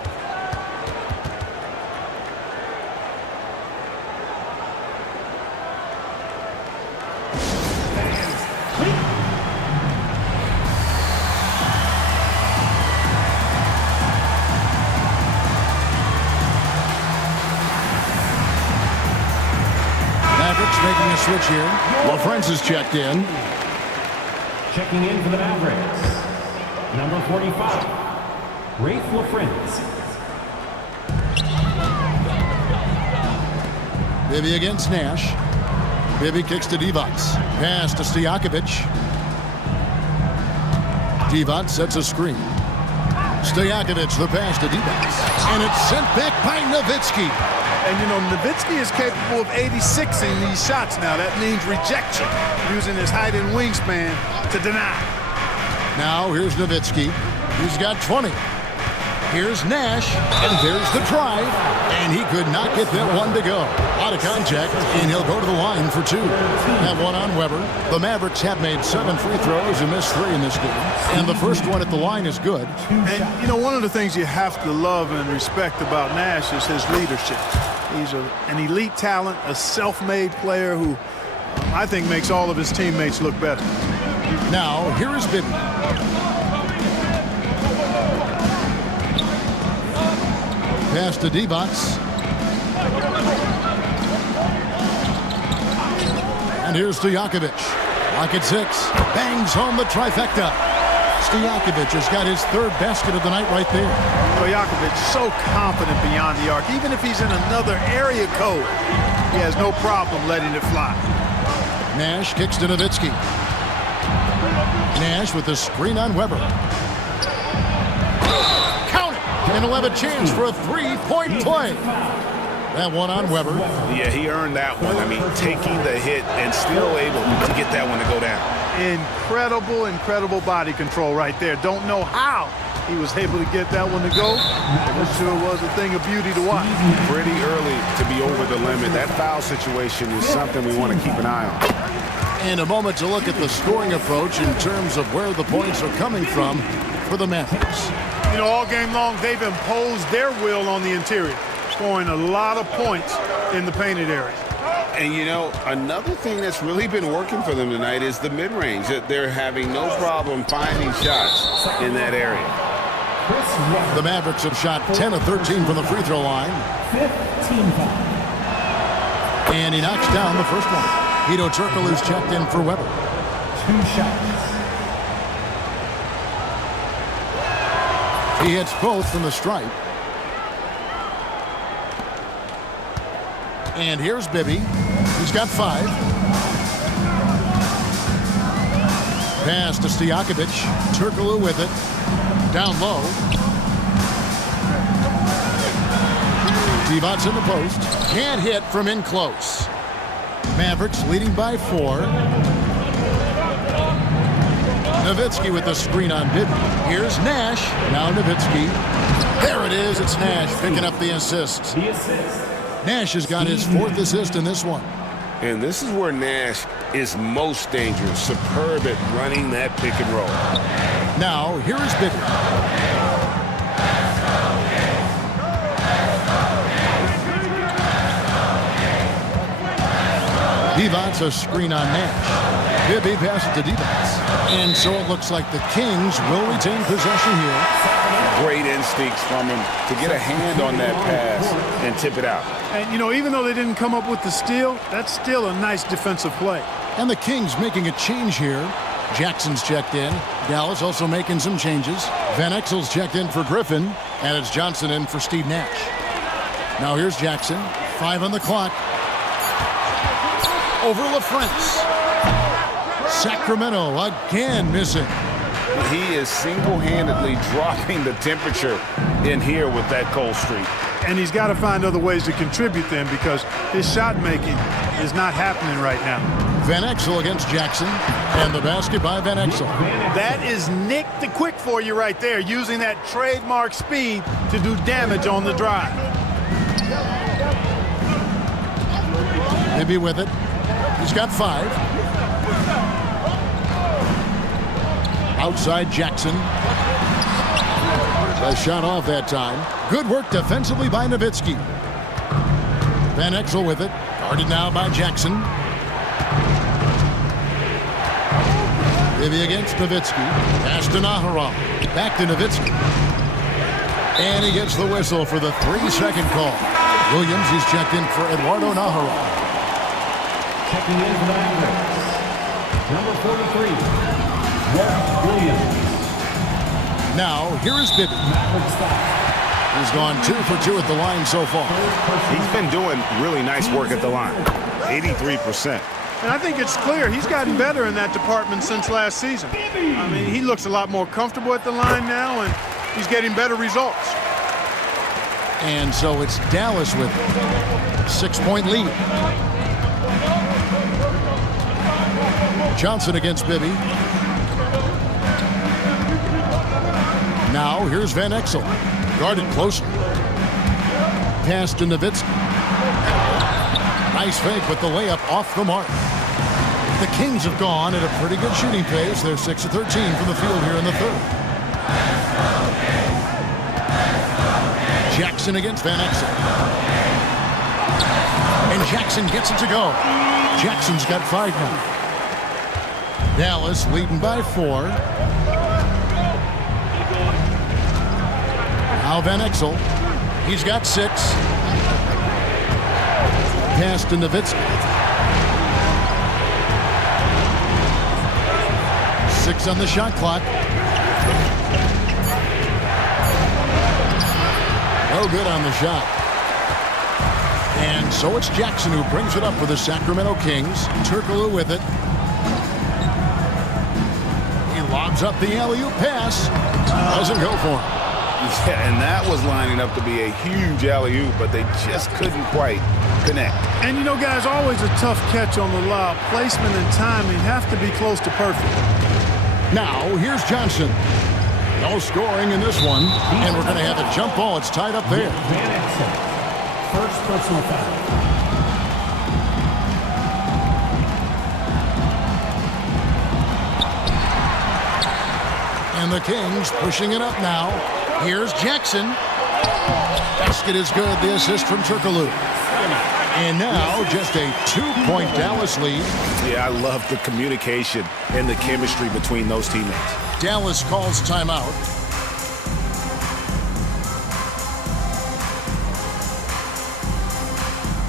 Making a switch here. LaFrance is checked in. Checking in for the Mavericks, number 45, Rafe LaFrance. Bibby against Nash. Bibby kicks to Divac. Pass to Stojakovic. Divac sets a screen. Stojakovic the pass to Divac. And it's sent back by Nowitzki. And, you know, Nowitzki is capable of 86ing these shots now. That means rejection, using his height and wingspan to deny. Now, here's Nowitzki. He's got 20. Here's Nash, and there's the drive. And he could not get that one to go. Out of contact, and he'll go to the line for 2. That one on Weber. The Mavericks have made 7 free throws and missed 3 in this game. And the first one at the line is good. And, you know, one of the things you have to love and respect about Nash is his leadership. He's an elite talent, a self-made player who I think makes all of his teammates look better. Now, here is Bibby. Pass to Divac. And here's Stojakovic. Lock at 6. Bangs home the trifecta. Stojakovic has got his 3rd basket of the night right there. Stojakovic so confident beyond the arc. Even if he's in another area code, he has no problem letting it fly. Nash kicks to Nowitzki. Nash with the screen on Weber. Count it! And he'll have a chance for a 3-point play. That one on Weber. Yeah, he earned that one. I mean, taking the hit and still able to get that one to go down. Incredible body control right there. Don't know how he was able to get that one to go. It sure was a thing of beauty to watch. Pretty early to be over the limit. That foul situation is something we want to keep an eye on. And a moment to look at the scoring approach in terms of where the points are coming from for the Mavericks. You know, all game long, they've imposed their will on the interior, scoring a lot of points in the painted area. And, you know, another thing that's really been working for them tonight is the mid-range. They're having no problem finding shots in that area. The Mavericks have shot 10 of 13 from the free throw line. 15 foul. And he knocks down the first one. Hedo Turkoglu's checked in for Weber. 2 shots. He hits both from the stripe. And here's Bibby. He's got 5. Pass to Stojakovic. Turkoglu with it. Down low. Divac in the post. Can't hit from in close. Mavericks leading by 4. Nowitzki with the screen on Bibby. Here's Nash. Now Nowitzki. There it is. It's Nash picking up the assist. The assist. Nash has got his 4th assist in this one. And this is where Nash is most dangerous. Superb at running that pick and roll. Now, here is Bibby. Divac a screen on Nash. Bibby passes to defense. And so it looks like the Kings will retain possession here. Great instincts from him to get a hand on that pass and tip it out. And, you know, even though they didn't come up with the steal, that's still a nice defensive play. And the Kings making a change here. Jackson's checked in. Dallas also making some changes. Van Exel's checked in for Griffin. And it's Johnson in for Steve Nash. Now here's Jackson. 5 on the clock. Over LaFrance. Sacramento again missing. He is single-handedly dropping the temperature in here with that cold streak. And he's got to find other ways to contribute then, because his shot making is not happening right now. Van Exel against Jackson, and the basket by Van Exel. That is Nick the Quick for you right there, using that trademark speed to do damage on the drive. Maybe with it. He's got 5. Outside Jackson. A shot off that time. Good work defensively by Nowitzki. Van Exel with it. Guarded now by Jackson. Bibby against Nowitzki. Pass to Naharal. Back to Nowitzki. And he gets the whistle for the 3-second call. Williams is checked in for Eduardo Naharal. Checking in for the Mavericks, number 43, Williams. Now, here is Bibby. He's gone 2 for 2 at the line so far. He's been doing really nice work at the line. 83%. And I think it's clear he's gotten better in that department since last season. I mean, he looks a lot more comfortable at the line now, and he's getting better results. And so it's Dallas with it. 6-point lead. Johnson against Bibby. Now here's Van Exel. Guarded closely. Pass to Nowitzki. Nice fake, but the layup off the mark. The Kings have gone at a pretty good shooting pace. They're 6 of 13 from the field here in the third. Jackson against Van Exel. And Jackson gets it to go. Jackson's got 5 now. Dallas leading by 4. Now Van Exel. He's got 6. Pass to Nowitzki. 6 on the shot clock. No good on the shot. And so it's Jackson who brings it up for the Sacramento Kings. Turkoglu with it. He lobs up the alley-oop pass. Doesn't go for him. Yeah, and that was lining up to be a huge alley-oop, but they just couldn't quite connect. And you know, guys, always a tough catch on the lob. Placement and timing have to be close to perfect. Now, here's Johnson. No scoring in this one, and we're going to have a jump ball. It's tied up there. Van Exel, first personal foul. And the Kings pushing it up now. Here's Jackson. Basket is good. The assist from Turkoglu. And now just a 2-point Dallas lead. Yeah, I love the communication and the chemistry between those teammates. Dallas calls timeout.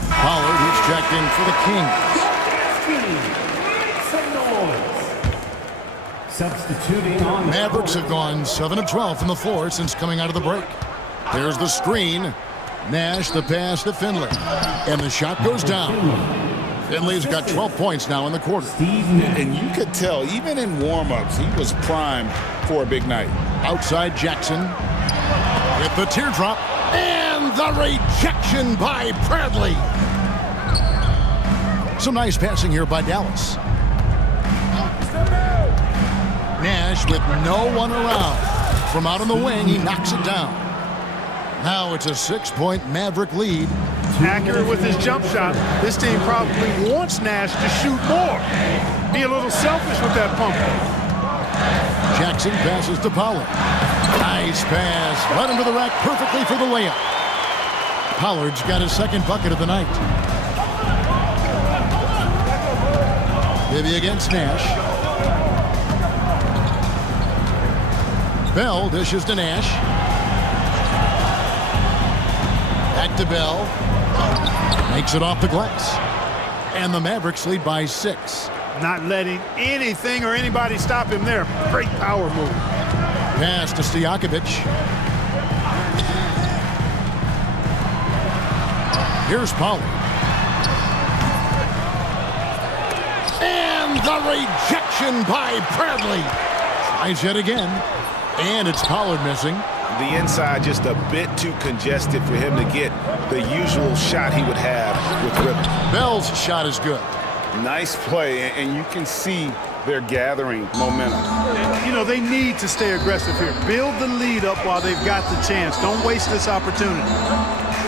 Pollard, he's checked in for the Kings. Substituting on Mavericks have gone 7 of 12 from the floor since coming out of the break. There's the screen. Nash the pass to Finley. And the shot goes down. Finley's got 12 points now in the quarter. And you could tell, even in warm-ups, he was primed for a big night. Outside Jackson with the teardrop. And the rejection by Bradley. Some nice passing here by Dallas. Nash with no one around. From out on the wing, he knocks it down. Now it's a 6-point Maverick lead. Accurate with his jump shot. This team probably wants Nash to shoot more. Be a little selfish with that pump. Jackson passes to Pollard. Nice pass. Right into the rack perfectly for the layup. Pollard's got his second bucket of the night. Bibby against Nash. Bell dishes to Nash. Back to Bell. Makes it off the glass. And the Mavericks lead by 6. Not letting anything or anybody stop him there. Great power move. Pass to Stojakovic. Here's Pollard. And the rejection by Bradley. Tries yet again. And it's Pollard missing. The inside just a bit too congested for him to get the usual shot he would have with rhythm. Bell's shot is good. Nice play, and you can see they're gathering momentum. You know, they need to stay aggressive here. Build the lead up while they've got the chance. Don't waste this opportunity.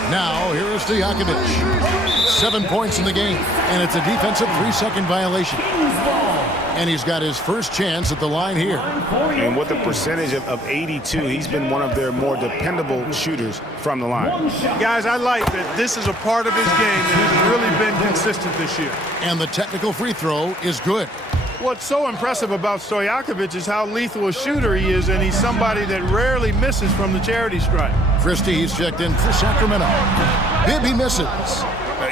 Now, here is Stojakovic. 7 points in the game, and it's a defensive 3-second violation. And he's got his first chance at the line here. And with a percentage of 82, he's been one of their more dependable shooters from the line. Guys, I like that this is a part of his game that has really been consistent this year. And the technical free throw is good. What's so impressive about Stojakovic is how lethal a shooter he is, and he's somebody that rarely misses from the charity stripe. Christie, he's checked in for Sacramento. Bibby misses.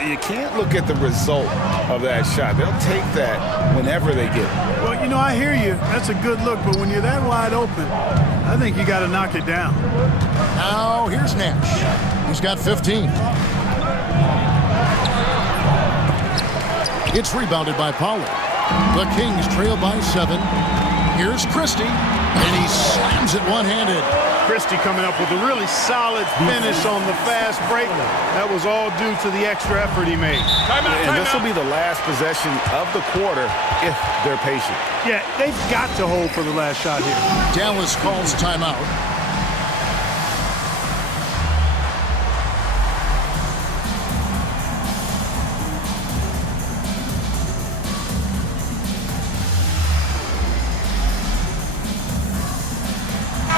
You can't look at the result of that shot. They'll take that whenever they get it. Well, you know, I hear you. That's a good look, but when you're that wide open, I think you got to knock it down. Now, here's Nash. He's got 15. It's rebounded by Pollard. The Kings trail by 7. Here's Christie, and he slams it one-handed. Christie coming up with a really solid finish on the fast break. That was all due to the extra effort he made. And this will be the last possession of the quarter if they're patient. Yeah, they've got to hold for the last shot here. Dallas calls timeout.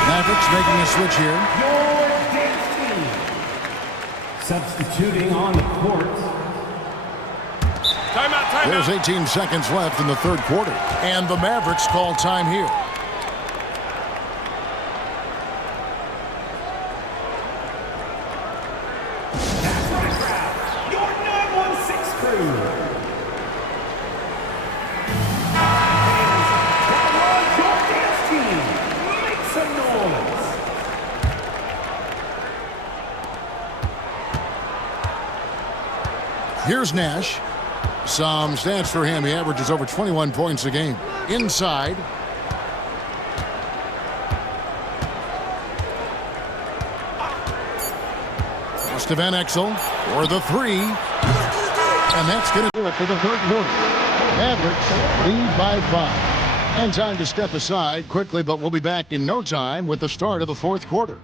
Mavericks making a switch here. Substituting on the court. Timeout. There's 18 seconds left in the third quarter. And the Mavericks call time here. Your 916 crew. Here's Nash. Some stats for him. He averages over 21 points a game. Inside. Pass to Van Exel for the 3. And that's going to do it for the third quarter. Mavericks lead by 5. And time to step aside quickly, but we'll be back in no time with the start of the fourth quarter.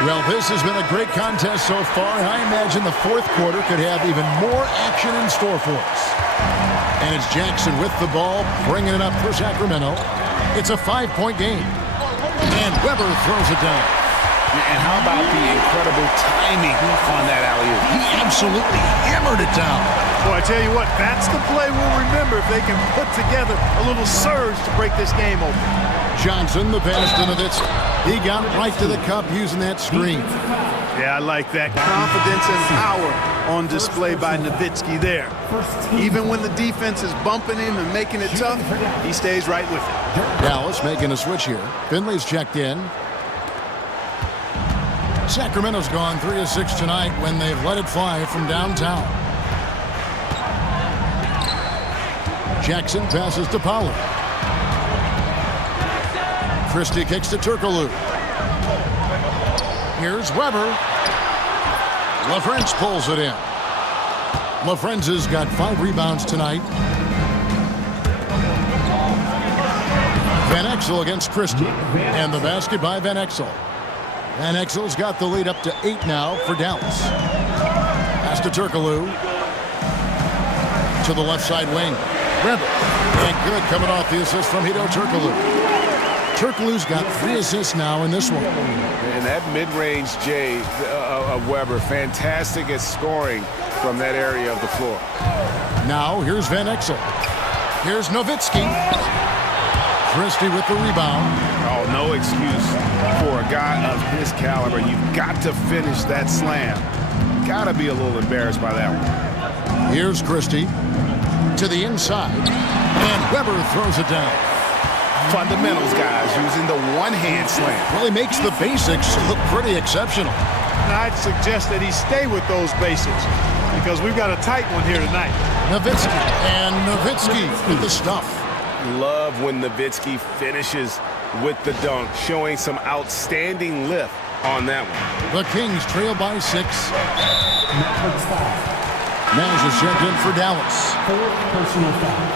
Well, this has been a great contest so far, and I imagine the fourth quarter could have even more action in store for us. And it's Jackson with the ball, bringing it up for Sacramento. It's a 5-point game. And Weber throws it down. And how about the incredible timing on that alley-oop? He absolutely hammered it down. Boy, I tell you what, that's the play we'll remember if they can put together a little surge to break this game open. Johnson, the pass to Nowitzki. He got right to the cup using that screen. Yeah, I like that. Confidence and power on display by Nowitzki there. Even when the defense is bumping him and making it tough, he stays right with it. Dallas making a switch here. Finley's checked in. Sacramento's gone 3 of 6 tonight when they've let it fly from downtown. Jackson passes to Pollard. Christie kicks to Turkoglu. Here's Weber. LaFrentz pulls it in. LaFrentz has got 5 rebounds tonight. Van Exel against Christie. And the basket by Van Exel. Van Exel's got the lead up to 8 now for Dallas. Pass to Turkoglu. to the left side wing. Weber. And good coming off the assist from Hedo Turkoglu. Turkoglu's got 3 assists now in this one. And that mid-range J of Weber, fantastic at scoring from that area of the floor. Now here's Van Exel. Here's Nowitzki. Christie with the rebound. Oh, no excuse for a guy of his caliber. You've got to finish that slam. Got to be a little embarrassed by that one. Here's Christie to the inside. And Weber throws it down. Fundamentals, guys, using the one-hand slam. Really makes the basics look pretty exceptional. I'd suggest that he stay with those basics because we've got a tight one here tonight. Nowitzki. And Nowitzki with the stuff. Love when Nowitzki finishes with the dunk, showing some outstanding lift on that one. The Kings trail by 6. Mavericks foul. Nash is checked in for Dallas. 4th personal foul.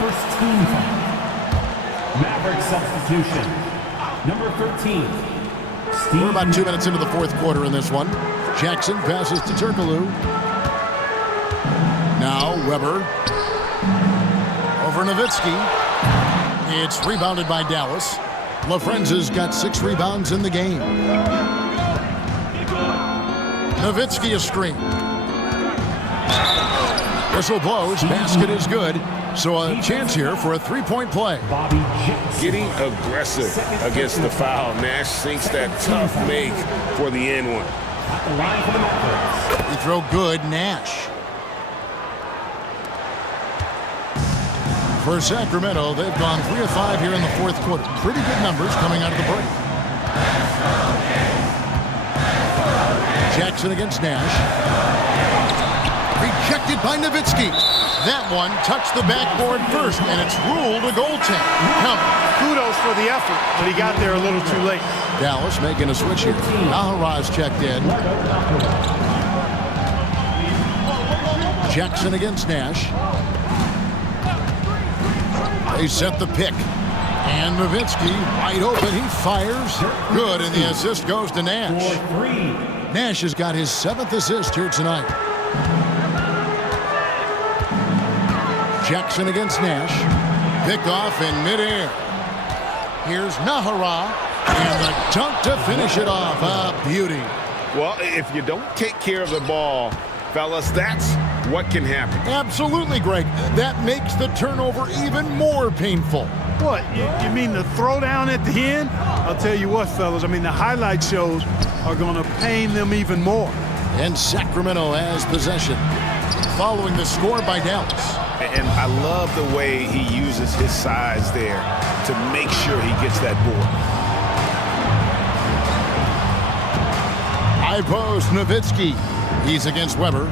First team foul. Maverick substitution. Number 13. We're about 2 minutes into the 4th quarter in this one. Jackson passes to Turkoglu. Now Weber. Over Nowitzki. It's rebounded by Dallas. LaFrenza's got 6 rebounds in the game. Nowitzki a screen. Whistle blows. Basket is good. So a chance here for a 3-point play. Getting aggressive against the foul. Nash sinks that tough make for the end one. He throw good, Nash. For Sacramento, they've gone 3 of 5 here in the 4th quarter. Pretty good numbers coming out of the break. Jackson against Nash. Rejected by Nowitzki. That one touched the backboard first, and it's ruled a goaltend. Kudos for the effort, but he got there a little too late. Dallas making a switch here. Naharaz checked in. Jackson against Nash. They set the pick. And Nowitzki wide open. He fires. Good, and the assist goes to Nash. Nash has got his 7th assist here tonight. Jackson against Nash. Picked off in midair. Here's Nahara. And the dunk to finish it off. A beauty. Well, if you don't take care of the ball, fellas, that's what can happen. Absolutely, Greg. That makes the turnover even more painful. What? You mean the throwdown at the end? I'll tell you what, fellas. I mean, the highlight shows are going to pain them even more. And Sacramento has possession. Following the score by Dallas. And I love the way he uses his size there to make sure he gets that board. High post, Nowitzki. He's against Weber.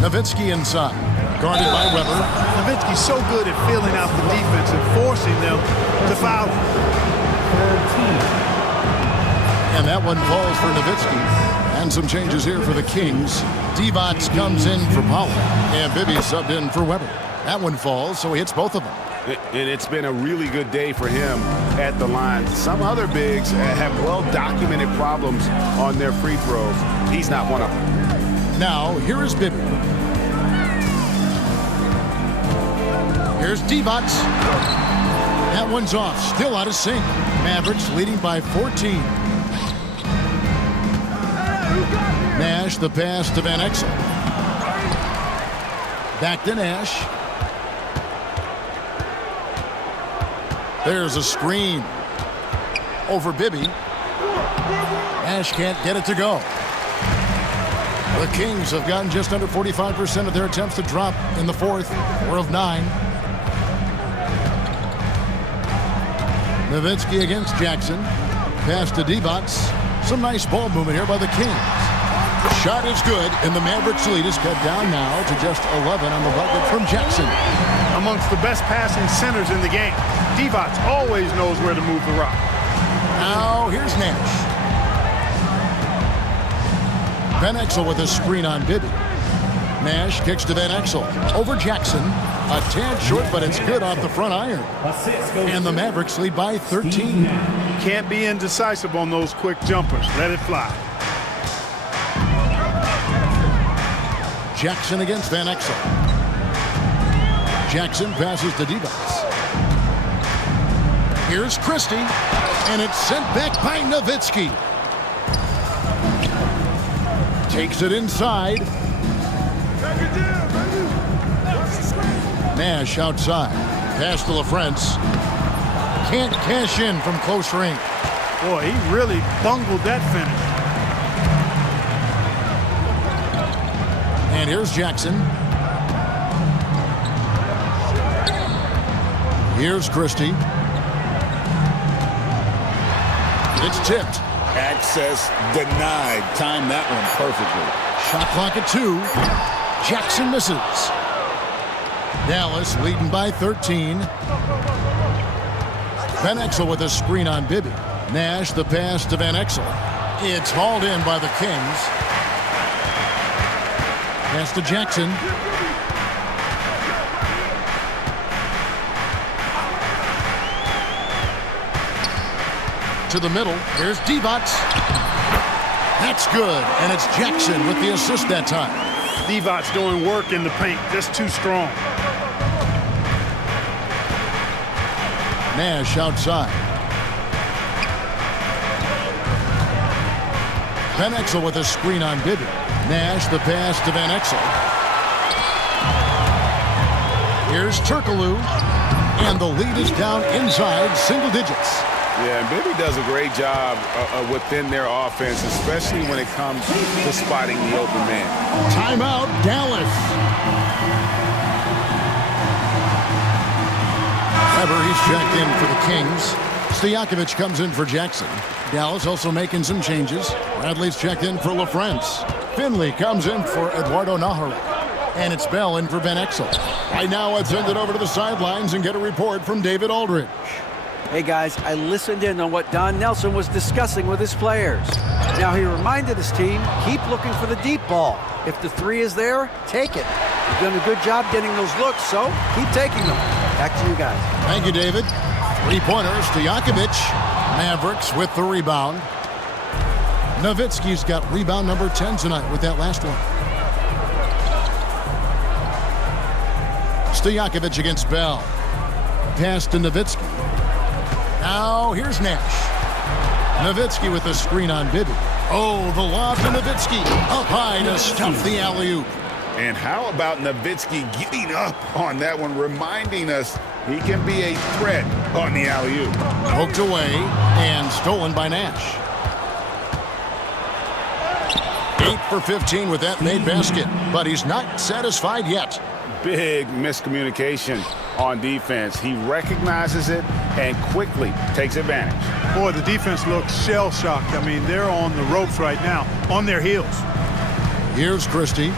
Nowitzki inside. Guarded by Weber. Nowitzki's so good at filling out the defense and forcing them to foul. And that one falls for Nowitzki. And some changes here for the Kings. Divac comes in for Powell. And Bibby subbed in for Weber. That one falls, so he hits both of them. And it's been a really good day for him at the line. Some other bigs have well-documented problems on their free throws. He's not one of them. Now, here is Bibby. Here's Divac. That one's off. Still out of sync. Mavericks leading by 14. Nash, the pass to Van Exel. Back to Nash. There's a screen. Over Bibby. Nash can't get it to go. The Kings have gotten just under 45% of their attempts to drop in the 4th. 4 of 9. Nowitzki against Jackson. Pass to Divac. Some nice ball movement here by the Kings. Shot is good, and the Mavericks lead is cut down now to just 11 on the bucket from Jackson. Amongst the best passing centers in the game. Divac always knows where to move the rock. Now here's Nash. Van Exel with a screen on Bibby. Nash kicks to Van Exel. Over Jackson. A tad short, but it's good off the front iron. And the Mavericks lead by 13. Can't be indecisive on those quick jumpers. Let it fly. Jackson against Van Exel. Jackson passes to Divac. Here's Christie, and it's sent back by Nowitzki. Takes it inside. Nash outside. Pass to LaFrance. Can't cash in from close range. Boy, he really bungled that finish. And here's Jackson. Here's Christie. It's tipped. Access denied. Timed that one perfectly. Shot clock at 2. Jackson misses. Dallas leading by 13. Van Exel with a screen on Bibby. Nash the pass to Van Exel. It's hauled in by the Kings. Pass to Jackson. To the middle. Here's Divac. That's good. And it's Jackson with the assist that time. Divac doing work in the paint. Just too strong. Nash outside. Van Exel with a screen on Bibby. Nash the pass to Van Exel. Here's Turkoglu. And the lead is down inside single digits. Yeah, and Bibby does a great job within their offense, especially when it comes to spotting the open man. Timeout, Dallas. Weber, he's checked in for the Kings. Stojakovic comes in for Jackson. Dallas also making some changes. Bradley's checked in for LaFrance. Finley comes in for Eduardo Nájera. And it's Bell in for Van Exel. Right now, let's send it over to the sidelines and get a report from David Aldridge. Hey guys, I listened in on what Don Nelson was discussing with his players. Now he reminded his team, keep looking for the deep ball. If the 3 is there, take it. You've done a good job getting those looks, so keep taking them. Back to you guys. Thank you, David. 3-pointers to Stojakovic. Mavericks with the rebound. Nowitzki's got rebound number 10 tonight with that last one. Stojakovic against Bell. Pass to Nowitzki. Now here's Nash. Nowitzki with a screen on Bibby. Oh, the lob to Nowitzki. Up high to stuff the alley-oop. And how about Nowitzki getting up on that one, reminding us he can be a threat on the alley-oop. Poked away and stolen by Nash. 8 for 15 with that made basket, but he's not satisfied yet. Big miscommunication on defense. He recognizes it and quickly takes advantage. Boy, the defense looks shell-shocked. I mean, they're on the ropes right now, on their heels. Here's Christie.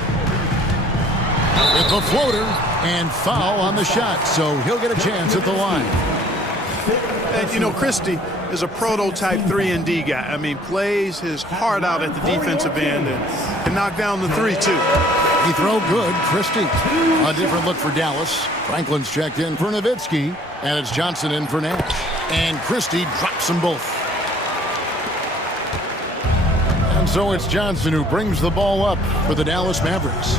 With the floater and foul on the shot, so he'll get a chance at the line. And, you know, Christie is a prototype 3-and-D guy. I mean, plays his heart out at the defensive end and can knock down the 3, too. He throw good, Christie. A different look for Dallas. Franklin's checked in for Nowitzki, and it's Johnson in for Nash. And Christie drops them both. And so it's Johnson who brings the ball up for the Dallas Mavericks.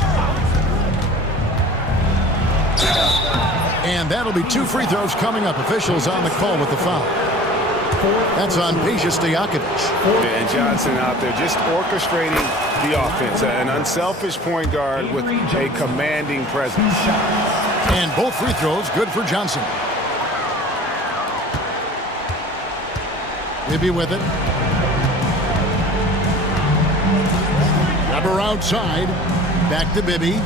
And that'll be 2 free throws coming up. Officials on the call with the foul. That's on Stojakovic. And Johnson out there just orchestrating the offense. An unselfish point guard with a commanding presence. And both free throws good for Johnson. Bibby with it. Weber outside. Back to Bibby.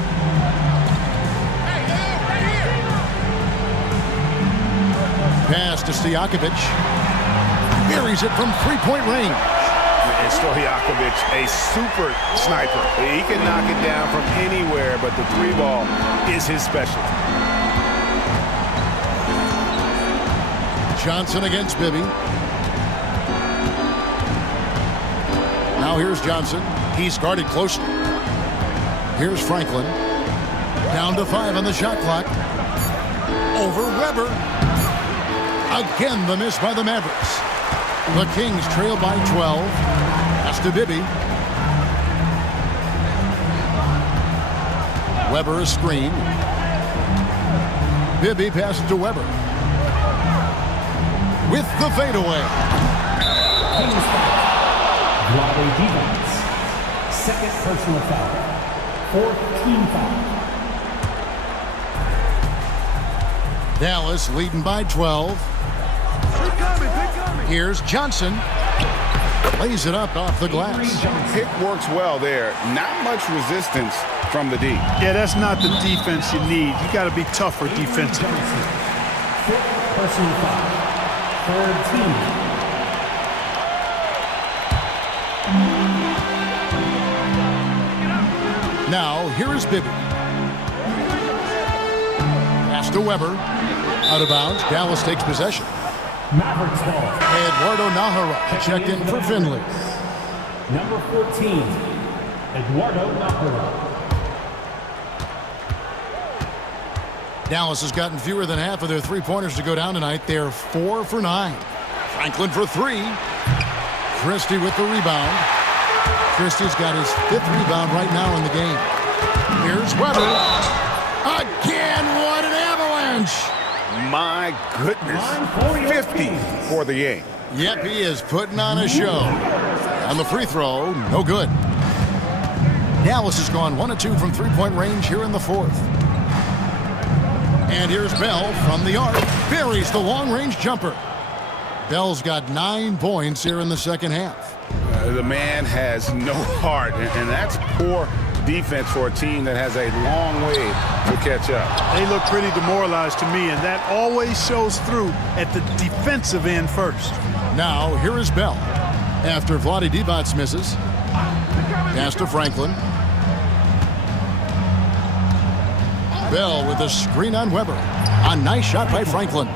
Pass to Stojakovic. Buries it from 3-point range. And Stojakovic, a super sniper. He can knock it down from anywhere, but the 3-ball is his specialty. Johnson against Bibby. Now here's Johnson. He's guarded closely. Here's Franklin. Down to 5 on the shot clock. Over Weber. Again, the miss by the Mavericks. The Kings trail by 12. Pass to Bibby. Weber a screen. Bibby passes to Weber. With the fadeaway. Kings foul. Broadway defense. Second personal foul. Fourth team foul. Dallas leading by 12. Here's Johnson. Lays it up off the glass. Pick works well there. Not much resistance from the D. Yeah, that's not the defense you need. You got to be tougher defensively. Fifth personal foul. Third team. Now, here is Bibby. Pass to Weber. Out of bounds. Dallas takes possession. Mavericks ball. Eduardo Nahara checked in for Finley. Number 14, Eduardo Nahara. Dallas has gotten fewer than half of their three-pointers to go down tonight. They're 4 for 9. Franklin for 3. Christie with the rebound. Christie's got his 5th rebound right now in the game. Here's Weber. Again, what an avalanche! My goodness. 50 for the game. Yep, he is putting on a show. On the free throw, no good. Dallas has gone 1 of 2 from three-point range here in the 4th. And here's Bell from the arc. Buries the long-range jumper. Bell's got 9 points here in the second half. The man has no heart, and that's poor defense for a team that has a long way to catch up. They look pretty demoralized to me, and that always shows through at the defensive end first. Now, here is Bell. After Vlade Divac misses. Pass to Franklin. Bell with a screen on Weber. A nice shot by Franklin.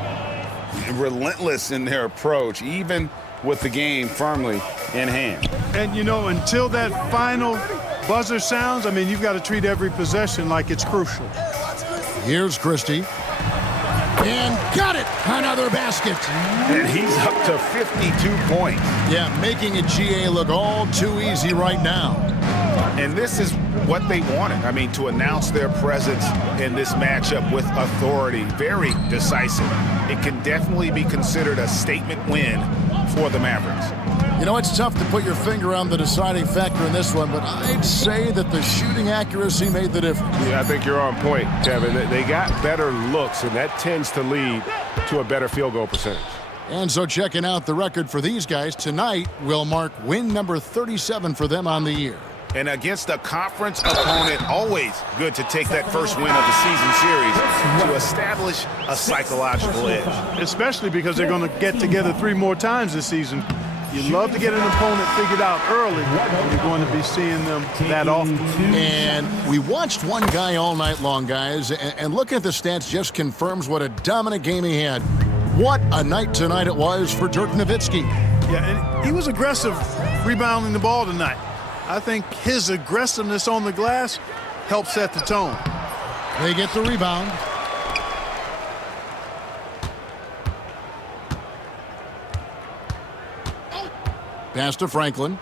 Relentless in their approach, even with the game firmly in hand. And, you know, until that final buzzer sounds, I mean, you've got to treat every possession like it's crucial. Here's Christie. And got it! Another basket. And he's up to 52 points. Yeah, making a GA look all too easy right now. And this is what they wanted. I mean, to announce their presence in this matchup with authority. Very decisive. It can definitely be considered a statement win for the Mavericks. You know, it's tough to put your finger on the deciding factor in this one, but I'd say that the shooting accuracy made the difference. Yeah, I think you're on point, Kevin. They got better looks, and that tends to lead to a better field goal percentage. And so checking out the record for these guys tonight will mark win number 37 for them on the year. And against a conference opponent, always good to take that first win of the season series to establish a psychological edge. Especially because they're going to get together 3 more times this season. You love to get an opponent figured out early, and you're going to be seeing them that often. And we watched one guy all night long, guys, and looking at the stats just confirms what a dominant game he had. What a night tonight it was for Dirk Nowitzki. Yeah, and he was aggressive rebounding the ball tonight. I think his aggressiveness on the glass helped set the tone. They get the rebound. Pass to Franklin.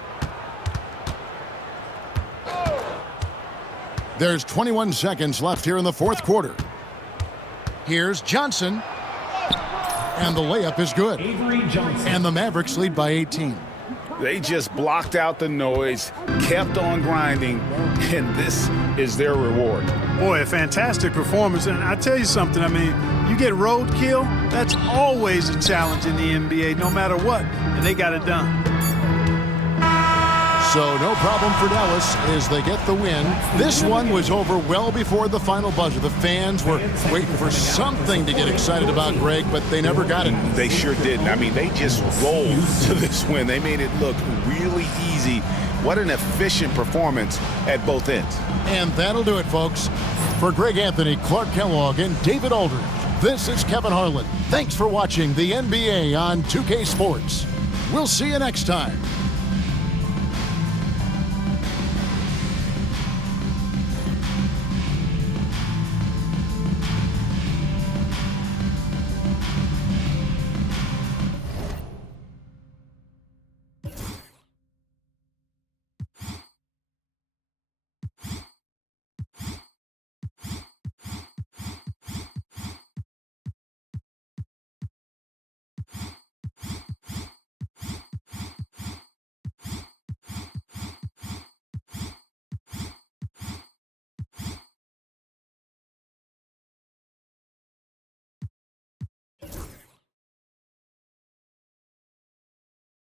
There's 21 seconds left here in the 4th quarter. Here's Johnson. And the layup is good. Avery Johnson. And the Mavericks lead by 18. They just blocked out the noise, kept on grinding, and this is their reward. Boy, a fantastic performance. And I tell you something, I mean, you get roadkill, that's always a challenge in the NBA, no matter what, and they got it done. So no problem for Dallas as they get the win. This one was over well before the final buzzer. The fans were waiting for something to get excited about, Greg, but they never got it. They sure didn't. I mean, they just rolled to this win. They made it look really easy. What an efficient performance at both ends. And that'll do it, folks. For Greg Anthony, Clark Kellogg, and David Aldridge, this is Kevin Harlan. Thanks for watching the NBA on 2K Sports. We'll see you next time.